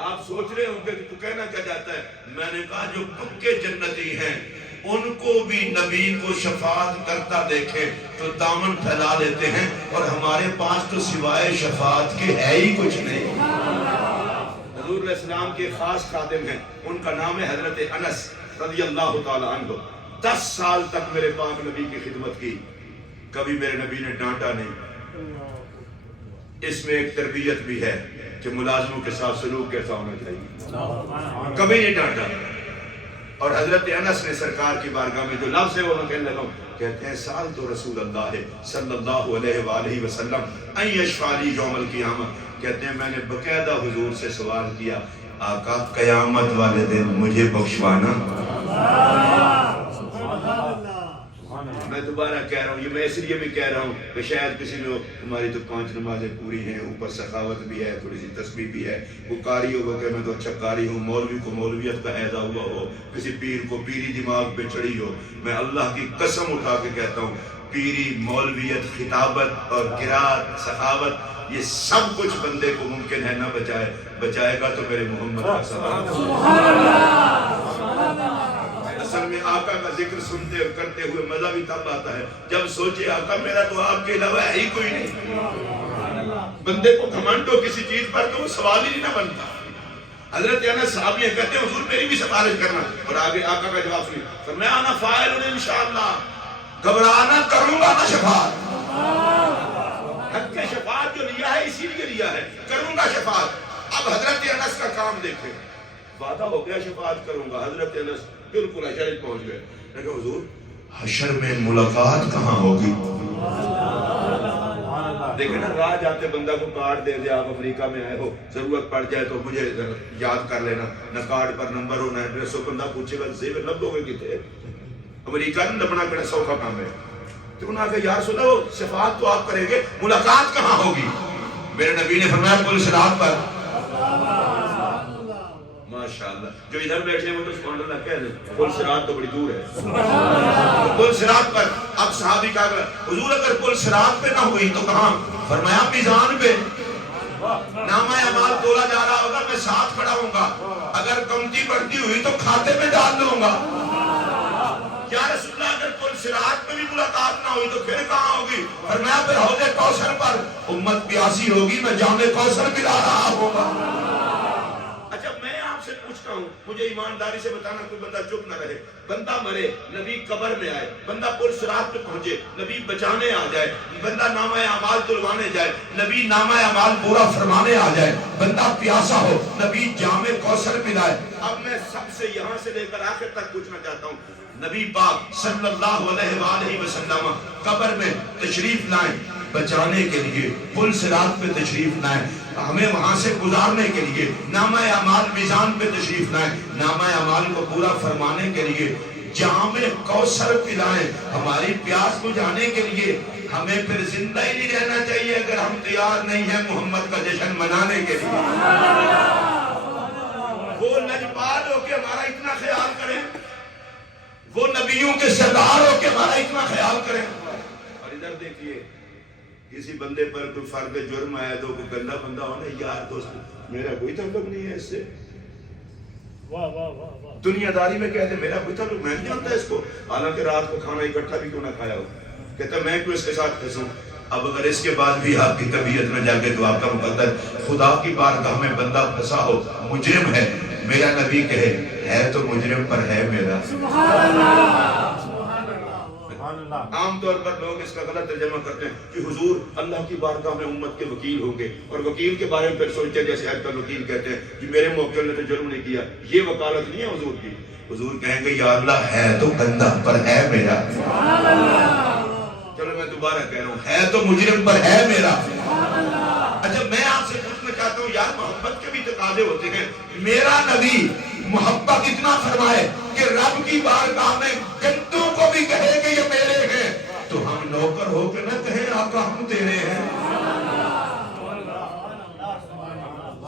آپ سوچ رہے ہوں گے کہ تو کہنا کیا جاتا ہے؟ میں نے کہا جو پکے جنتی ہیں ان کو بھی نبی کو شفاعت کرتا دیکھے تو دامن پھیلا دیتے ہیں، اور ہمارے پاس تو سوائے شفاعت کے ہے ہی کچھ نہیں۔ حضور علیہ السلام کے خاص خادم ہیں، ان کا نام ہے حضرت انس رضی اللہ تعالی عنہ۔ 10 سال تک میرے پاک نبی کی خدمت کی، کبھی میرے نبی نے ڈانٹا نہیں۔ اس میں ایک تربیت بھی ہے کہ ملازموں کے ساتھ سلوک کیسا ہونا چاہیے، کبھی نہیں ڈانٹا۔ اور حضرت انس نے سرکار کی بارگاہ میں جو لفظ ہے وہ میں کہنے لگا ہوں، کہتے ہیں سال تو رسول اللہ ہے صلی اللہ علیہ وآلہ وسلم ان یشفع لی یوم القیامہ، کہتے ہیں میں نے باقاعدہ حضور سے سوال کیا آقا قیامت والے دن مجھے بخشوانا۔ میں دوبارہ کہہ رہا ہوں، یہ میں اس لیے بھی کہہ رہا ہوں کہ شاید کسی نے ہماری تو 5 نمازیں پوری ہیں، اوپر سخاوت بھی ہے، تھوڑی سی تسبیح بھی ہے، وہ قاری ہوگا کہ میں تو اچھا قاری ہوں، مولوی کو مولویت کا عہدہ ہوا ہو، کسی پیر کو پیری دماغ پہ چڑھی ہو۔ میں اللہ کی قسم اٹھا کے کہتا ہوں پیری، مولویت، خطابت اور قرات، سخاوت، یہ سب کچھ بندے کو ممکن ہے نہ بچائے، بچائے گا تو میرے محمد کا صدقہ۔ اصل میں آقا کا ذکر سنتے اور کرتے ہوئے مزہ بھی تب آتا ہے جب سوچے آقا میرا تو آپ کے علاوہ ہے ہی کوئی نہیں۔ بندے کو گھمنڈ ہو کسی چیز پر تو وہ سوال ہی نہ بنتا۔ حضرت انس صحابی کہتے ہیں حضور میری بھی سفارش کرنا، اور آگے آقا کا جواب سنیں، فرمایا انا فاعل انشاءاللہ، گھبرانا کروں گا نہ شفاعت۔ حق کے شفاعت جو لیا ہے اسی لیے لیا ہے، کروں گا شفاعت۔ اب حضرت انس کا کام دیکھیں، وعدہ ہو گیا شفاعت کروں گا، حضرت انس بالکل حشر پہنچ گئے، لیکن حضور حشر میں ملاقات کہاں ہوگی؟ دیکھیں نا راہ جاتے بندہ کو کارڈ دے دے آپ امریکہ میں آئے ہو ضرورت پڑ جائے تو مجھے یاد کر لینا نہ کارڈ پر نمبر ہونا ایڈریس ہو بندہ پوچھے گا زیور لب دو گے کتے امریکہ نہیں لبنا کڑا سوکھا کام ہے تو انہوں نے کہا یا رسول اللہ شفاعت تو آپ کریں گے ملاقات کہاں ہوگی میرے نبی نے فرمایا پل صراط پر ماشاءاللہ جو ادھر بیٹھے ہیں وہ تو سبحان اللہ کہہ دیں پل صراط تو بڑی دور ہے پل صراط پر اب صحابی کہا حضور اگر پل صراط پہ نہ ہوئی تو کہاں فرمایا میزان پہ نامہ اعمال تولا جا رہا ہوگا میں ساتھ کھڑا ہوں گا اگر کمتی بڑھتی ہوئی تو کھاتے میں ڈال دوں گا یا رسول اللہ اگر پل صراط میں بھی ملاقات نہ ہوئی تو پھر کہاں ہوگی فرمایا پھر حوض کوثر پر امت پیاسی ہوگی میں جام کوثر پلا رہا ہوگا اچھا میں آپ سے پوچھتا ہوں مجھے ایمانداری سے بتانا کوئی بندہ چپ نہ رہے بندہ مرے نبی قبر میں آئے بندہ پل صراط پہ پہنچے نبی بچانے آ جائے بندہ نامہ اعمال تلوانے جائے نبی نامہ اعمال پورا فرمانے آ جائے بندہ پیاسا ہو نبی جام کوثر پلائے اب میں سب سے یہاں سے لے کر آخر تک پوچھنا چاہتا ہوں نبی پاک صلی اللہ علیہ وآلہ وسلم قبر میں تشریف لائیں بچانے کے لیے پل صراط پہ تشریف لائیں ہمیں وہاں سے گزارنے کے لیے نامہ اعمال میزان پہ تشریف لائیں نامہ اعمال کو پورا فرمانے کے لیے جام کوثر پلائیں ہماری پیاس بجھانے کے لیے ہمیں پھر زندہ ہی نہیں رہنا چاہیے اگر ہم تیار نہیں ہیں محمد کا جشن منانے کے لیے وہ لجپال ہو کے ہمارا اتنا خیال کریں وہ نبیوں کے سردار ہو کے ہمارا اتنا خیال کریں اور ادھر دیکھیے کسی بندے پر کوئی فرد جرم آیا تو کوئی گندا بندہ ہونا یار دوست میرا کوئی تعلق نہیں ہے اس سے دنیا داری میں کہتے میرا کوئی تعلق میں نہیں جانتا اس کو حالانکہ رات کو کھانا اکٹھا بھی کیوں نہ کھایا ہو کہتا میں کیوں اس کے ساتھ پھنسوں اب اگر اس کے بعد بھی آپ کی طبیعت میں جا کے تو آپ کا مقدر خدا کی بارگاہ میں بندہ پھنسا ہو مجرم ہے میرا نبی کہے ہے تو مجرم پر ہے میرا عام طور پر لوگ اس کا غلط ترجمہ کرتے ہیں کہ حضور اللہ کی بارگاہ میں امت کے وکیل ہوں گے اور وکیل کے بارے میں پھر سوچتے ہیں جیسے آج کل وکیل کہتے ہیں کہ میرے موکل نے تو جرم نہیں کیا یہ وکالت نہیں ہے حضور کی حضور کہیں گے یا اللہ ہے تو بندہ پر ہے میرا چلو میں دوبارہ کہہ رہا ہوں ہے تو مجرم پر ہے میرا اچھا میں آپ سے پوچھنا چاہتا ہوں یار محبت کے بھی تقاضے ہوتے ہیں میرا نبی محبت اتنا فرمائے کہ رب کی بارگاہ میں گندوں کو بھی کہے کہ یہ میرے ہیں تو ہم نوکر ہو کے نہ کہیں آقا ہم تیرے ہیں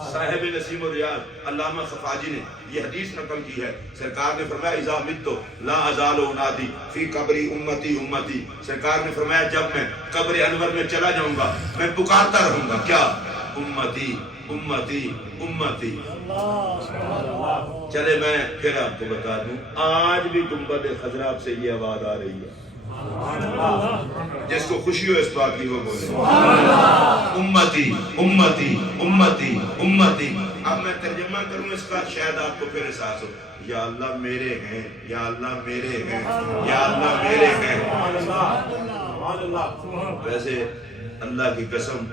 صاحب نسیم الریاض علامہ خفاجی نے یہ حدیث نقل کی ہے سرکار نے فرمایا اذا مت لا ازال انادی فی قبری امتی امتی سرکار نے فرمایا جب میں قبر انور میں چلا جاؤں گا میں پکارتا رہوں گا کیا امتی امتی امتی چلے میں پھر آپ کو بتا دوں آج بھی گنبد خضرا سے یہ آواز آ رہی ہے جس کو خوشی ہو اس بات کی وہ بولے امتی امتی امتی امتی اب میں ترجمہ کروں اس کا شاید آپ کو پھر احساس ہو یا اللہ میرے ہیں یا اللہ میرے ہیں یا اللہ میرے ہیں ویسے اللہ کی قسم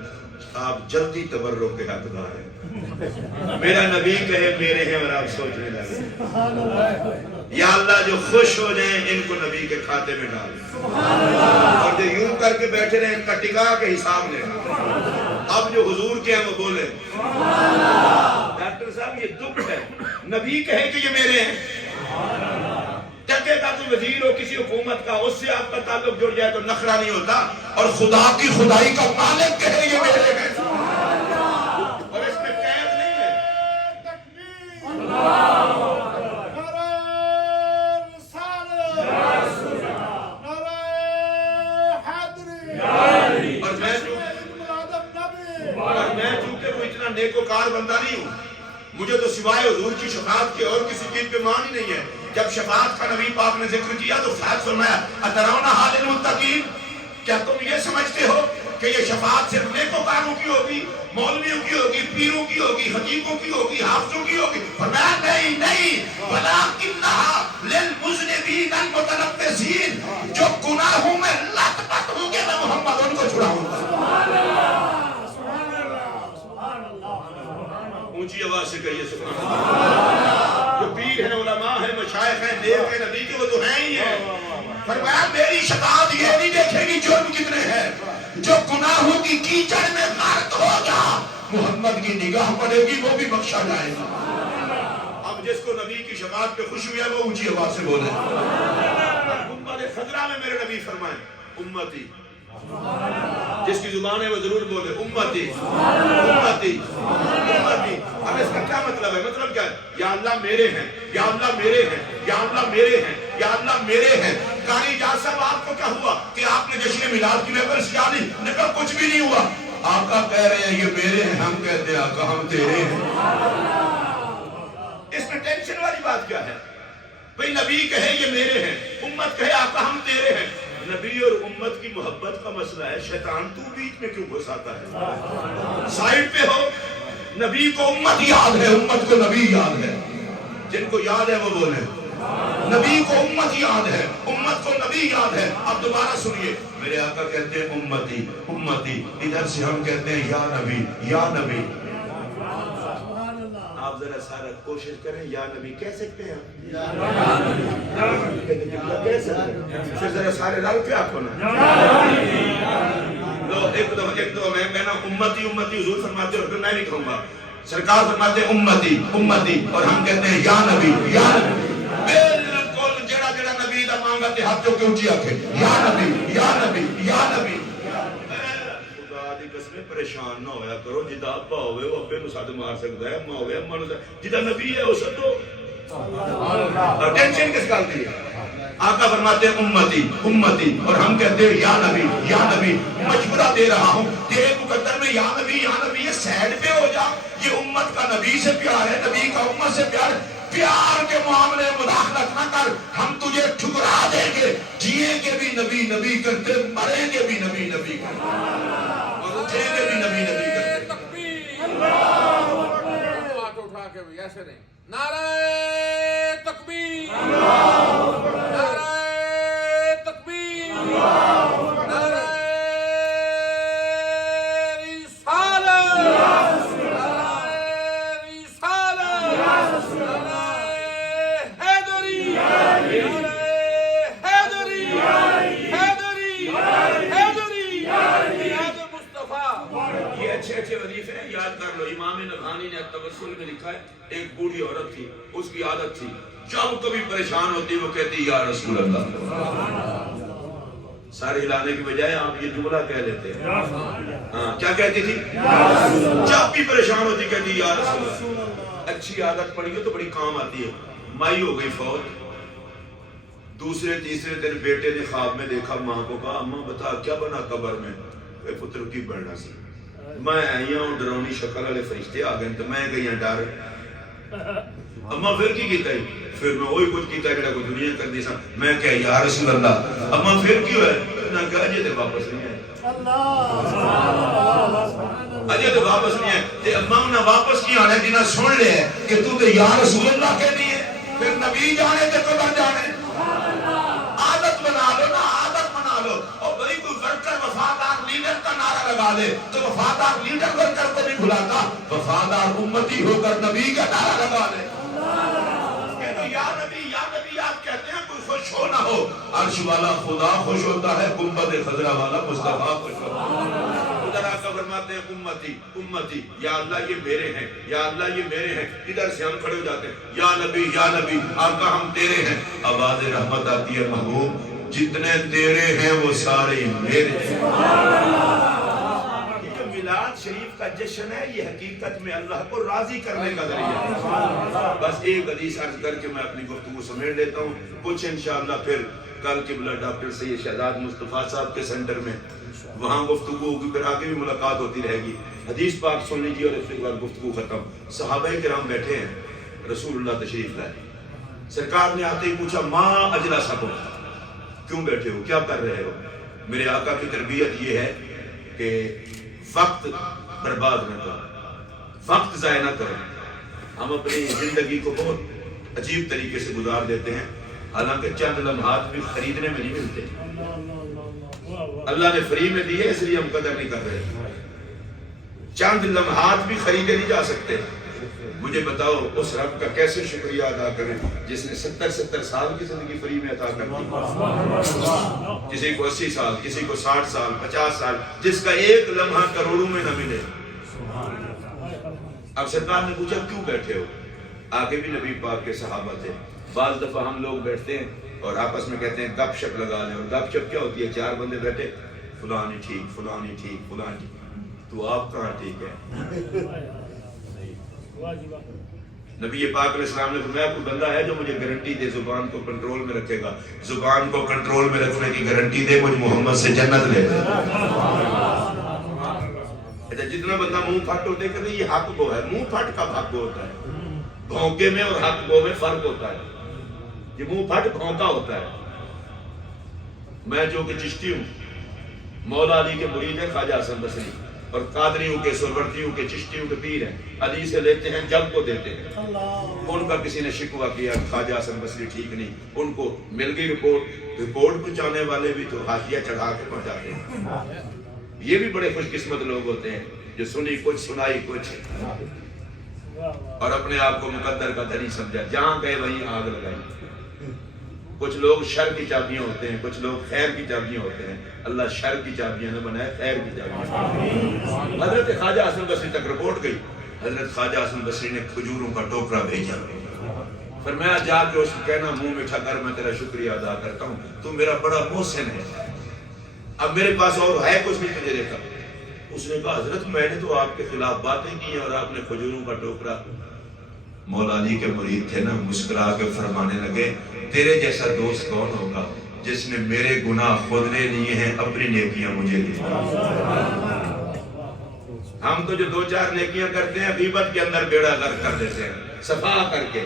آپ جلدی تبرک کے حقدار ہیں میرا نبی کہے میرے ہیں اور آپ سوچنے لگے یا اللہ جو خوش ہو جائیں ان کو نبی کے کھاتے میں ڈالیں اور جو یوں کر کے بیٹھے رہے ان کا ٹکا کے حساب لیں اب جو حضور کے ہیں وہ بولیں ڈاکٹر صاحب یہ دکھ ہے نبی کہے کہ یہ میرے ہیں ٹکے کا کوئی وزیر ہو کسی حکومت کا اس سے آپ کا تعلق جڑ جائے تو نخرہ نہیں ہوتا اور خدا کی خدائی کا مالک کہے یہ میرے ہیں اور اس میں قید نہیں ہے اور میں چونکہ وہ اتنا نیکوکار بندہ نہیں ہوں مجھے تو سوائے حضور کی شفاعت کے اور کسی چیز پہ مان ہی نہیں ہے جب شفاعت کا نبی پاک نے ذکر کیا تو فیض فرمایا اترون حال المتقین کیا تم یہ سمجھتے ہو کہ یہ شفاعت صرف نیکوکاروں کی ہوگی مولویوں کی ہوگی پیروں کی ہوگی حقیقوں کی ہوگی حافظوں کی ہوگی فرمایا نہیں نہیں ولکنھا للمذنبین المتنفسین جو گناہوں میں لت پت ہوں گے میں محمد ان کو چھڑاؤں گا اونچی آواز سے کہیے سبحان اللہ جو پیر ہیں علماء ہیں مشائخ ہیں نیک ہیں نبی کے وہ تو ہیں ہی ہیں فرمایا میری شفاعت یہ نہیں دیکھے گی جرم کتنے ہیں جو گناہوں کی کیچڑ میں غرق ہوگا محمد کی نگاہ پڑے گی وہ بھی بخشا جائے گا۔ اب جس کو نبی کی شفاعت پہ خوشی ہے وہ اونچی آواز سے بولے گنبد خضرا میں میرے نبی فرمائیں امتی، جس کی زبان ہے وہ ضرور بولے امتی امتی امتی۔ اب اس کا کیا مطلب ہے؟ مطلب کیا ہے؟ یا اللہ میرے ہیں، یا اللہ میرے ہیں، یا اللہ میرے ہیں، یا اللہ میرے ہیں۔ قاری جاز صاحب آپ کو کیا ہوا کہ آپ نے جشن میلاد کی ویپر سجا دی؟ نے کہا کچھ بھی نہیں ہوا۔ آقا کہہ رہے ہیں یہ میرے ہیں، ہم کہتے ہیں آقا ہم تیرے ہیں۔ اس میں ٹینشن والی بات کیا ہے؟ بھئی نبی کہے یہ میرے ہیں، امت کہے آقا ہم تیرے ہیں۔ نبی اور امت کی محبت کا مسئلہ ہے، شیطان تو بیچ میں کیوں گھساتا ہے؟ سائیڈ پہ ہو۔ نبی کو امت یاد ہے، امت کو نبی یاد ہے۔ جن کو یاد ہے وہ بولیں نبی کو امت یاد ہے، امت کو نبی یاد ہے۔ اب دوبارہ سنیے، میرے آقا کہتے ہیں امتی امتی، ادھر سے ہم کہتے ہیں یا نبی یا نبی۔ آپ ذرا سارا کوشش کریں یا نبی کہہ سکتے ہیں؟ کہہ سکتے ہیں؟ پھر ذرا سارے لال کے آپ ہونا لو ایک دو میں کہنا امتی امتی، حضور فرماتے اور پھر میں نہیں کہوں گا، سرکار فرماتے ہیں امتی امتی اور ہم کہتے ہیں یا نبی یا نبی۔ بالکل جڑا جڑا نبی دا مانگا تے ہاتھ جو کے اونچی آکھے یا نبی یا نبی یا نبی۔ خدا دی قسم پریشان نہ ہویا کرو، جدا ابا ہوئے وہ ابے نو ساتھ مار سکتا ہے، اماں ہوئے اماں نو ساتھ، جدا نبی ہے وہ سدو۔ ٹینشن کس گل دی ہے؟ آقا فرماتے ہیں امتی امتی اور ہم کہتے ہیں یا نبی یا نبی۔ مشورہ دے رہا ہوں تیرے مقدر میں یا نبی یہ سیڈ پہ ہو جا، یہ امت کا نبی سے پیار ہے، نبی کا امت سے پیار ہے، پیار کے معاملے مداخلت نہ کر، ہم تجھے ٹھکرا دیں گے، جیئیں گے بھی نبی نبی کرتے، مریں گے بھی نبی نبی کرتے اور اٹھیں گے بھی نبی نبی کرتے۔ تکبیر، ہاتھ اٹھا کے بھی ایسے نہیں، نعرہ تکبیر، نعرہ تکبیر، نعرہ رسالت، نعرہ رسالت، نعرہ حیدری، نعرہ حیدری، حیدری، حیدری، یاد مصطفیٰ۔ یہ اچھے اچھے وظیفے ہیں، یاد کر لو۔ امام نبہانی نے التوسل میں لکھا ہے، ایک بوڑھی عورت تھی، اس کی عادت تھی جب کبھی پریشان ہوتی وہ کہتی یا رسول اللہ۔ سارے ہلانے کی بجائے آپ یہ جملہ کہہ لیتے ہیں، ہاں کیا کہتی تھی؟ جب بھی پریشان ہوتی کہتی یا رسول اللہ۔ اچھی عادت پڑی ہو تو بڑی کام آتی ہے۔ مائی ہو گئی فوت، دوسرے تیسرے دن بیٹے نے خواب میں دیکھا ماں کو، کہا اماں بتا کیا بنا قبر میں؟ اے پتر کی بڑھنا سی، میں آئی ہوں ڈرونی شکل والے فرشتے آ گئے تو میں گئی ہوں ڈر۔ اماں پھر کی کیتا ہے؟ پھر میں وہی کچھ کیتا ہے جڑا کوئی دنیا کر دی سا، میں کہا یا رسول اللہ۔ اماں پھر کیوں ہے؟ نہ کہا اجے تے واپس نہیں آئے، اجے تے واپس نہیں آئے۔ تے اماں نے واپس کی آنے جنہاں سن لے کہ تو تے یا رسول اللہ کہنی ہے، پھر نبی جانے تے قبر جانے۔ عادت بنا لو نا، عادت بنا لو۔ اور بھئی کوئی ورکر وفادار لیڈر کا نعرہ لگا دے تو وفادار لیڈر ورکر کو نہیں بھلاتا، وفادار امتی ہو کر نبی کا نعرہ لگا دے۔ یا نبی آپ کہتے ہیں کوئی خوش ہو نہ ہو، عرش والا خدا خوش ہوتا ہے، گنبد خضرا والا مصطفیٰ خوش ہوتا ہے۔ ادھر آقا فرماتے ہیں امتی امتی، یا اللہ یہ میرے ہیں، یا اللہ یہ میرے ہیں۔ ادھر سے ہم کھڑے ہو جاتے ہیں یا نبی آقا ہم تیرے ہیں۔ آواز رحمت آتی ہے محبوب جتنے تیرے ہیں وہ سارے میرے ہیں۔ میلاد شریف کا جشن ہے، یہ حقیقت میں اللہ کو راضی کرنے کا ذریعہ ہے۔ بس ایک حدیث عرض کر کے میں اپنی گفتگو سمیٹ لیتا ہوں، کچھ انشاءاللہ پھر کل قبلہ ڈاکٹر سید شہزاد مصطفیٰ صاحب کے سینٹر میں وہاں گفتگو ہوگی، پھر آگے بھی ملاقات ہوتی رہے گی۔ حدیث پاک سن لیجیے اور اس کے بعد گفتگو ختم۔ صحابہ کرام بیٹھے ہیں، رسول اللہ تشریف لائے، سرکار نے آتے ہی پوچھا ماں اجلسکم، کیوں بیٹھے ہو، کیا کر رہے ہو؟ میرے آقا کی تربیت یہ ہے کہ وقت برباد نہ کریں، وقت ضائع نہ کریں۔ ہم اپنی زندگی کو بہت عجیب طریقے سے گزار دیتے ہیں، حالانکہ چند لمحات بھی خریدنے میں نہیں ملتے۔ اللہ نے فری میں دی ہے اس لیے ہم قدر نہیں کر رہے۔ چند لمحات بھی خریدے نہیں جا سکتے، مجھے بتاؤ اس رب کا کیسے شکریہ ادا کریں جس نے 70 سال کی زندگی فری میں عطا کر دی، کسی کو 80 سال، کسی کو 60 سال، 50 سال، جس کا ایک لمحہ کروڑوں میں نہ ملے۔ اب سرکار نے پوچھا کیوں بیٹھے ہو؟ آگے بھی نبی پاک کے صحابہ تھے۔ بعض دفعہ ہم لوگ بیٹھتے ہیں اور آپس میں کہتے ہیں گپ شپ لگا لیں، اور گپ شپ کیا ہوتی ہے؟ 4 بندے بیٹھے، فلانی ٹھیک، فلانی ٹھیک، فلانی ٹھیک، تو آپ کہاں ٹھیک ہے؟ نبی پاک علیہ السلام نے فرمایا کوئی بندہ ہے جو مجھے گارنٹی دے زبان کو کنٹرول میں رکھے گا، زبان کو کنٹرول میں رکھنے کی گارنٹی دے، مجھ محمد سے جنت لے دے۔ جتنا بندہ منہ پھٹ ہوتے کہ یہ حق گو ہے، منہ پھٹ کا حق گو ہوتا ہے، بھونکے میں اور حق گو میں فرق ہوتا ہے۔ یہ منہ پھٹ بھونکا ہوتا ہے۔ میں جو کہ چشتی ہوں، مولا علی کے مرید ہیں خواجہ حسن بصری، اور قادریوں کے، سرورتیوں کے، چشتیوں کے پیر ہیں، علی سے لیتے ہیں جب کو دیتے ہیں۔ ان کا کسی نے شکوہ کیا خواجہ حسن بصری ٹھیک نہیں، ان کو مل گئی رپورٹ پہنچانے والے بھی تو حاشیہ چڑھا کے پہنچاتے ہیں۔ یہ بھی بڑے خوش قسمت لوگ ہوتے ہیں جو سنی کچھ سنائی کچھ، اور اپنے آپ کو مقدر کا دھنی سمجھا، جہاں گئے وہیں آگ لگائی۔ کچھ لوگ شر کی چابیاں ہوتے ہیں، کچھ لوگ خیر کی چابیاں ہوتے ہیں۔ اللہ شر کی چابیاں نہ بنائے، خیر کی چابیاں۔ حضرت خواجہ حسن بصری تک رپورٹ گئی، حضرت خواجہ حسن بصری نے کھجوروں کا ٹوکرا بھیجا، فرمایا جا کے اس کو کہنا منہ میٹھا کر، میں تیرا شکریہ ادا کرتا ہوں، تو میرا بڑا محسن ہے، اب میرے پاس اور ہے کچھ نہیں تجھے دیتا۔ اس نے کہا حضرت میں نے تو آپ کے خلاف باتیں کی ہیں اور آپ نے کھجوروں کا ٹوکرا۔ مولا علی کے مرید تھے نا، مسکرا کے فرمانے لگے تیرے جیسا دوست کون ہوگا جس نے میرے گناہ خود نے لیے ہیں، اپنی نیکیاں مجھے دی۔ ہم تو جو 2-4 نیکیاں کرتے ہیں غیبت کے اندر بیڑا غرق کر دیتے ہیں، صفا کر کے۔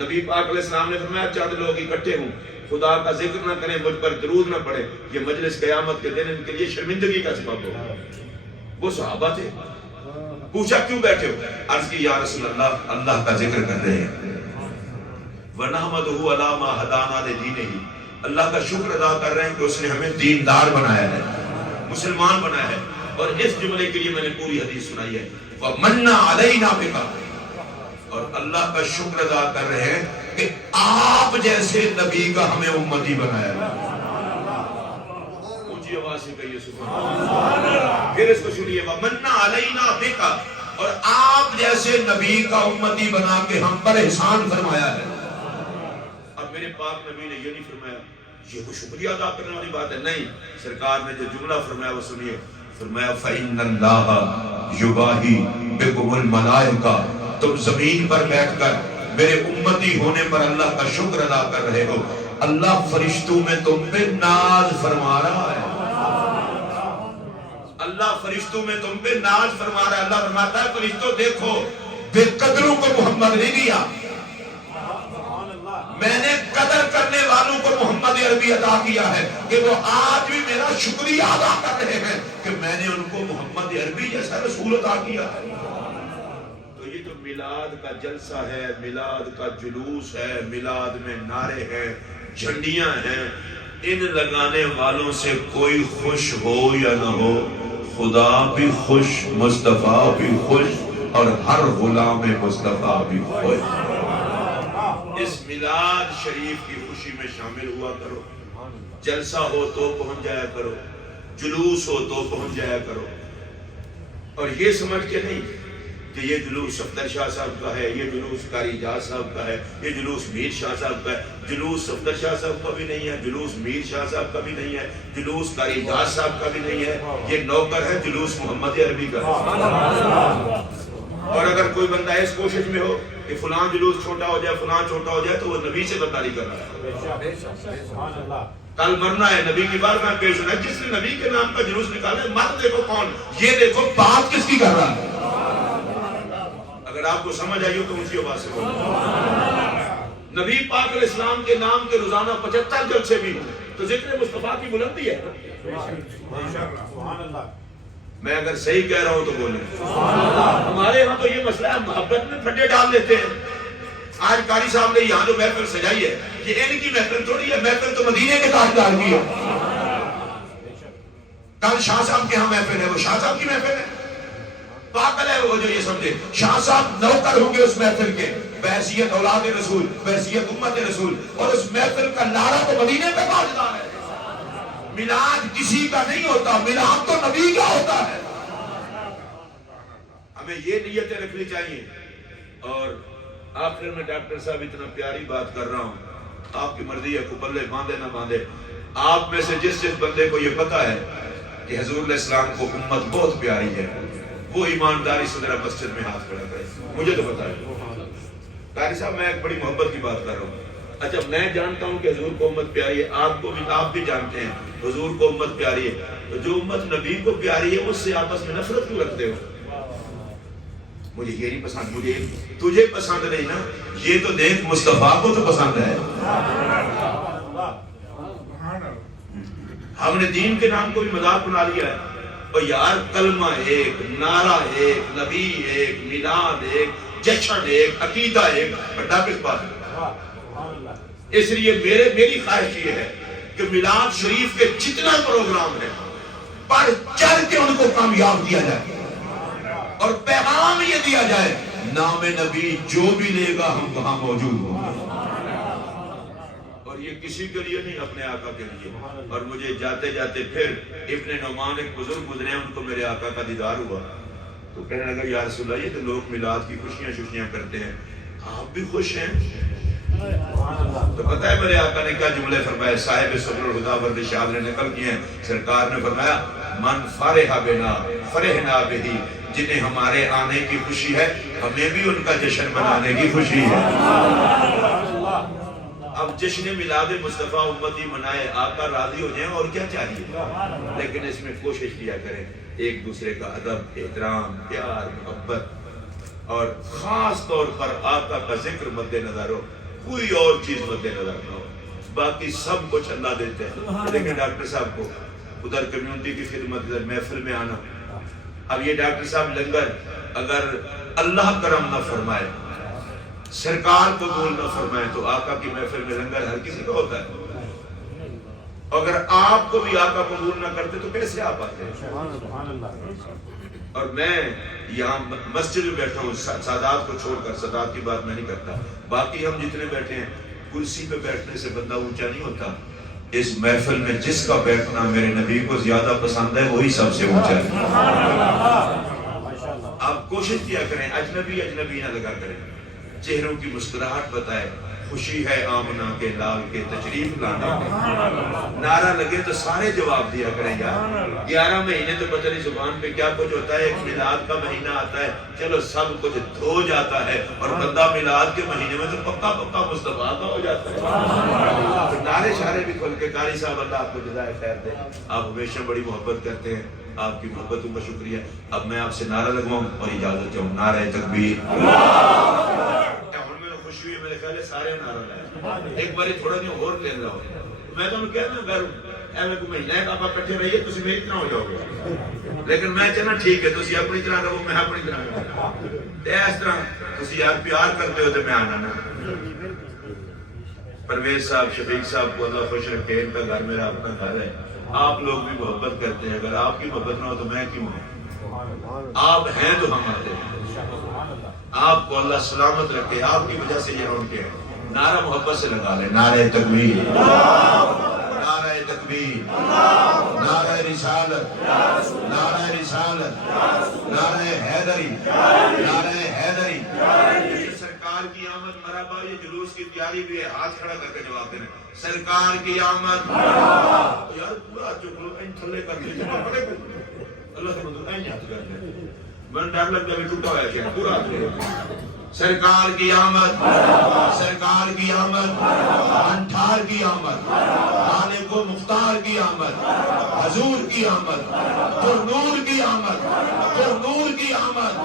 نبی پاک علیہ السلام نے فرمایا چند لوگ اکٹھے ہوں، خدا کا ذکر نہ کریں، مجھ پر درود نہ پڑھیں، یہ مجلس قیامت کے دن ان کے لیے شرمندگی کا سبب ہوگا۔ وہ صحابہ تھے۔ پوچھا کیوں بیٹھے ہو؟ عرض کی یا رسول اللہ، اللہ کا ذکر کر رہے ہیں۔ وَنَحْمَدُهُ عَلَىٰ مَا هَدَانَا لِدِينِهِ، اللہ کا شکر ادا کر رہے ہیں کہ اس نے ہمیں دیندار بنایا ہے، مسلمان بنایا ہے۔ اور اس جملے کے لیے میں نے پوری حدیث سنائی ہے، وَمَنَّ عَلَيْنَا بِكَ، اور اللہ کا شکر ادا کر رہے ہیں کہ آپ جیسے نبی کا ہمیں امتی بنایا ہے۔ اونچی آواز سے کہیے سبحان اللہ۔ پھر اس کو سنیے، وَمَنَّ عَلَيْنَا بِكَ، اور آپ جیسے نبی کا امتی بنا کے ہم پر احسان فرمایا ہے۔ اب میرے پاک نبی نے یہ نہیں فرمایا یہ کوئی شکریہ ادا کرنے والی بات ہے، نہیں، سرکار نے جو جملہ فرمایا وہ سنیے، فرمایا فَإِنَّ اللَّهَ يُبَاهِي بِكُمُ الْمَلَائِكَةَ، تم زمین پر بیٹھ کر میرے امتی ہونے پر اللہ کا شکر ادا کر رہے ہو، اللہ فرشتوں میں تم پہ ناز فرما رہا ہے۔ اللہ فرشتوں میں تم پہ ناز فرما رہا ہے۔ اللہ فرماتا ہے فرشتوں دیکھو، بے قدروں کو محمد نہیں دیا، میں نے قدر کرنے والوں کو محمد عربی عطا کیا ہے کہ وہ آج بھی میرا شکریہ ادا کر رہے ہیں کہ میں نے ان کو محمد عربی جیسا رسول عطا کیا ہے۔ تو یہ جو میلاد کا جلسہ ہے، میلاد کا جلوس ہے، میلاد میں نعرے ہیں، جھنڈیاں ہیں، ان لگانے والوں سے کوئی خوش ہو یا نہ ہو، خدا بھی خوش، مصطفیٰ بھی خوش، اور ہر غلام مصطفیٰ بھی خوش۔ اس میلاد شریف کی خوشی میں شامل ہوا کرو، جلسہ ہو تو پہنچ جایا کرو، جلوس ہو تو پہنچ جایا کرو، اور یہ سمجھ کے نہیں کہ یہ جلوس صفدر شاہ صاحب کا ہے، یہ جلوس قاری اجاز صاحب کا ہے، یہ جلوس میر شاہ صاحب کا ہے۔ جلوس صفدر شاہ صاحب کا بھی نہیں ہے، جلوس میر شاہ صاحب کا بھی نہیں ہے، جلوس قاری اجاز صاحب کا بھی نہیں ہے، یہ نوکر ہے جلوس محمد عربی کا ہے۔ اور اگر کوئی بندہ اس کوشش میں ہو کہ فلاں جلوس چھوٹا ہو جائے، فلاں چھوٹا ہو جائے، تو وہ نبی سے غداری کر رہا ہے۔ کل مرنا ہے، نبی کی بارگاہ میں پیش ہونا ہے، جس نے نبی کے نام کا جلوس نکالا ہے، مرد دیکھو کون، یہ دیکھو بات کس کی کر رہا ہے۔ اگر آپ کو سمجھ آئی ہو تو اونچی آواز سے بولو۔ نبی پاک علیہ السلام کے نام کے روزانہ 75 جلسے بھی ہوں تو ذکر مصطفیٰ کی بلندی ہے۔ میں اگر صحیح کہہ رہا ہوں تو بولیں۔ ہمارے ہاں تو یہ مسئلہ ہے، محبت میں پھڈے ڈال دیتے ہیں۔ آج قاری صاحب نے یہاں جو محفل سجائی ہے، یہ ان کی محفل تھوڑی ہے، محفل تو مدینے کے تاجدار کی ہے۔ کل شاہ صاحب کے ہاں محفل ہے، وہ شاہ صاحب کی محفل ہے۔ پاگل ہے وہ جو یہ سمجھے شاہ صاحب نوکر ہوں گے اس محفل کے بحیثیت اولاد رسول، بحیثیت امت رسول، اور اس محفل کا نعرہ تو مدینے پہ تاجدار ہے۔ میلاد کسی کا نہیں ہوتا، میلاد تو نبی کا ہوتا ہے۔ ہمیں یہ نیتیں رکھنی چاہیے۔ اور آخر میں ڈاکٹر صاحب اتنا پیاری بات کر رہا ہوں، آپ کی مرضی ہے، کو پلے باندھے نہ باندھے، آپ میں سے جس بندے کو یہ پتا ہے کہ حضور علیہ السلام کو امت بہت پیاری ہے، وہ ایمانداری سے ذرا مسجد میں ہاتھ کھڑا کرے۔ مجھے تو پتا ہے قاری صاحب، میں ایک بڑی محبت کی بات کر رہا ہوں۔ اچھا میں جانتا ہوں کہ حضور کو امت پیاری ہے، آپ بھی جانتے ہیں حضور کو امت پیاری ہے، تو جو امت نبی کو پیاری ہے اس سے آپس میں نفرت کیوں رکھتے ہو؟ مجھے یہ نہیں پسند، مجھے تجھے پسند نہیں نا، یہ تو دیکھ مصطفیٰ کو تو پسند ہے۔ ہم نے دین کے نام کو بھی مذاق بنا لیا ہے۔ اور یار کلمہ ایک، نعرہ ایک، نبی ایک، میلاد ایک، جشن ایک، عقیدہ ایک، بڑا کس بات ہے؟ اس لیے میری خواہش یہ ہے کہ میلاد شریف کے جتنا پروگرام ہے پر چل کے ان کو کامیاب کیا جائے اور پیغام یہ دیا جائے نام نبی جو بھی لے گا ہم وہاں موجود ہوں۔ اور یہ کسی کے لیے نہیں، اپنے آقا کے لیے۔ اور مجھے جاتے جاتے پھر ابن نعمان ایک بزرگ گزرے ہیں، ان کو میرے آقا کا دیدار ہوا تو کہنے لگا یا رسول اللہ یہ تو لوگ میلاد کی خوشیاں کرتے ہیں، آپ بھی خوش ہیں؟ تو پتہ ہے میرے آقا نے کیا جملے فرمائے، صاحب صبر الہدا والرشاد نے نقل کیے ہیں، سرکار نے فرمایا من فرح بنا فرحنا بہی، جنہیں ہمارے آنے کی خوشی ہے ہمیں بھی ان کا جشن منانے کی خوشی ہے۔ اب جشن میلاد مصطفیٰ امتی منائے، آقا راضی ہو جائیں، اور کیا چاہیے؟ لیکن اس میں کوشش کیا کریں ایک دوسرے کا ادب، احترام، پیار، محبت، اور خاص طور پر آقا کا ذکر مد نظر ہو، کوئی اور چیز مد نظر نہ ہو، باقی سب کچھ اللہ دیتے ہیں۔ لیکن ڈاکٹر صاحب کو ادھر کمیونٹی کی خدمت، ادھر محفل میں آنا، اب یہ ڈاکٹر صاحب لنگر اگر اللہ کرم نہ فرمائے، سرکار قبول نہ فرمائے، تو آقا کی محفل میں لنگر ہر کسی کا ہوتا ہے۔ اگر آپ کو بھی آقا قبول نہ کرتے تو کیسے آپ آتے ہیں؟ اور میں یہاں مسجد میں بیٹھا ہوں، سادات کو چھوڑ کر، سادات کی بات میں نہیں کرتا، باقی ہم جتنے بیٹھے ہیں، کرسی پہ بیٹھنے سے بندہ اونچا نہیں ہوتا۔ اس محفل میں جس کا بیٹھنا میرے نبی کو زیادہ پسند ہے وہی سب سے اونچا ہے۔ آپ کوشش کیا کریں اجنبی نہ لگا کریں، چہروں کی مسکراہٹ بتائے خوشی ہے آمنہ کے لال کے تشریف لانے میں۔ نعرہ لگے تو سارے جواب دیا کریں یار، 11 مہینے تو پتہ نہیں زبان پہ کیا کچھ ہوتا ہے، ایک میلاد کا مہینہ آتا ہے، چلو سب کچھ دھو جاتا ہے، اور بندہ میلاد کے مہینے میں تو پکا مصطفیٰ کا ہو جاتا ہے۔ نعرے شارے بھی کھل کے، قاری صاحب اللہ آپ کو جزائے خیر دے، آپ ہمیشہ بڑی محبت کرتے ہیں، آپ کی محبتوں کا شکریہ۔ اب میں آپ سے نعرہ لگواؤں اور اجازت چاہوں، نعرہ تکبیر۔ خوشی ہوئی میرے خیال ہے سارے نعرہ لائے، ایک باری تھوڑا نہیں اور لے رہا ہوں، میں تو انہوں کہتا ہوں اگر ایویں کو مہینہ ہے آپ اکٹھے رہیے تو میری طرح ہو جاؤ گے، لیکن میں چاہنا ٹھیک ہے تسی اپنی طرح رہو، میں اپنی طرح رہو، اس طرح تسی یار پیار کرتے ہو تو میں آنا نا۔ پرویز صاحب، شفیق صاحب کو اللہ خوش رکھے، ان کا گھر میرا اپنا گھر ہے، آپ لوگ بھی محبت کرتے ہیں، اگر آپ کی محبت نہ ہو تو میں کیوں ہوں؟ آپ ہیں تو ہم آتے ہیں۔ آپ کو اللہ سلامت رکھے، آپ کی وجہ سے یہ رون کے ہیں۔ نعرہ محبت سے لگا لیں، نعرہ تکبیر، نعرہ تکبیر، نعرہ رسالت، نعرہ رسالت، نعرہ حیدری، نعرہ حیدری۔ سرکار کی آمد مرحبا، یہ جلوس کی تیاری بھی ہے، ہاتھ کھڑا کر کے جواب دینا، سرکار کی آمد مرحبا۔ یار پورا جو لوگ ان تھلے کر لیتے ہیں بڑے اللہ سے مدد نہیں یاد کرتے، میں ڈر لگتا ہے ٹوٹا ہوا ہے پورا۔ سرکار کی آمد، سرکار کی آمد، انٹھار کی آمد، مالک و مختار کی آمد، حضور کی آمد، پر نور کی آمد، پر نور کی آمد،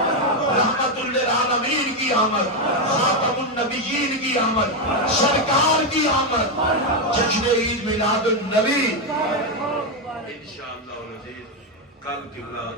رحمت للعالمین کی آمد، خاتم النبیین کی آمد، سرکار کی آمد، جشن عید میلاد النبی۔ انشاءاللہ العزیز کل قبلہ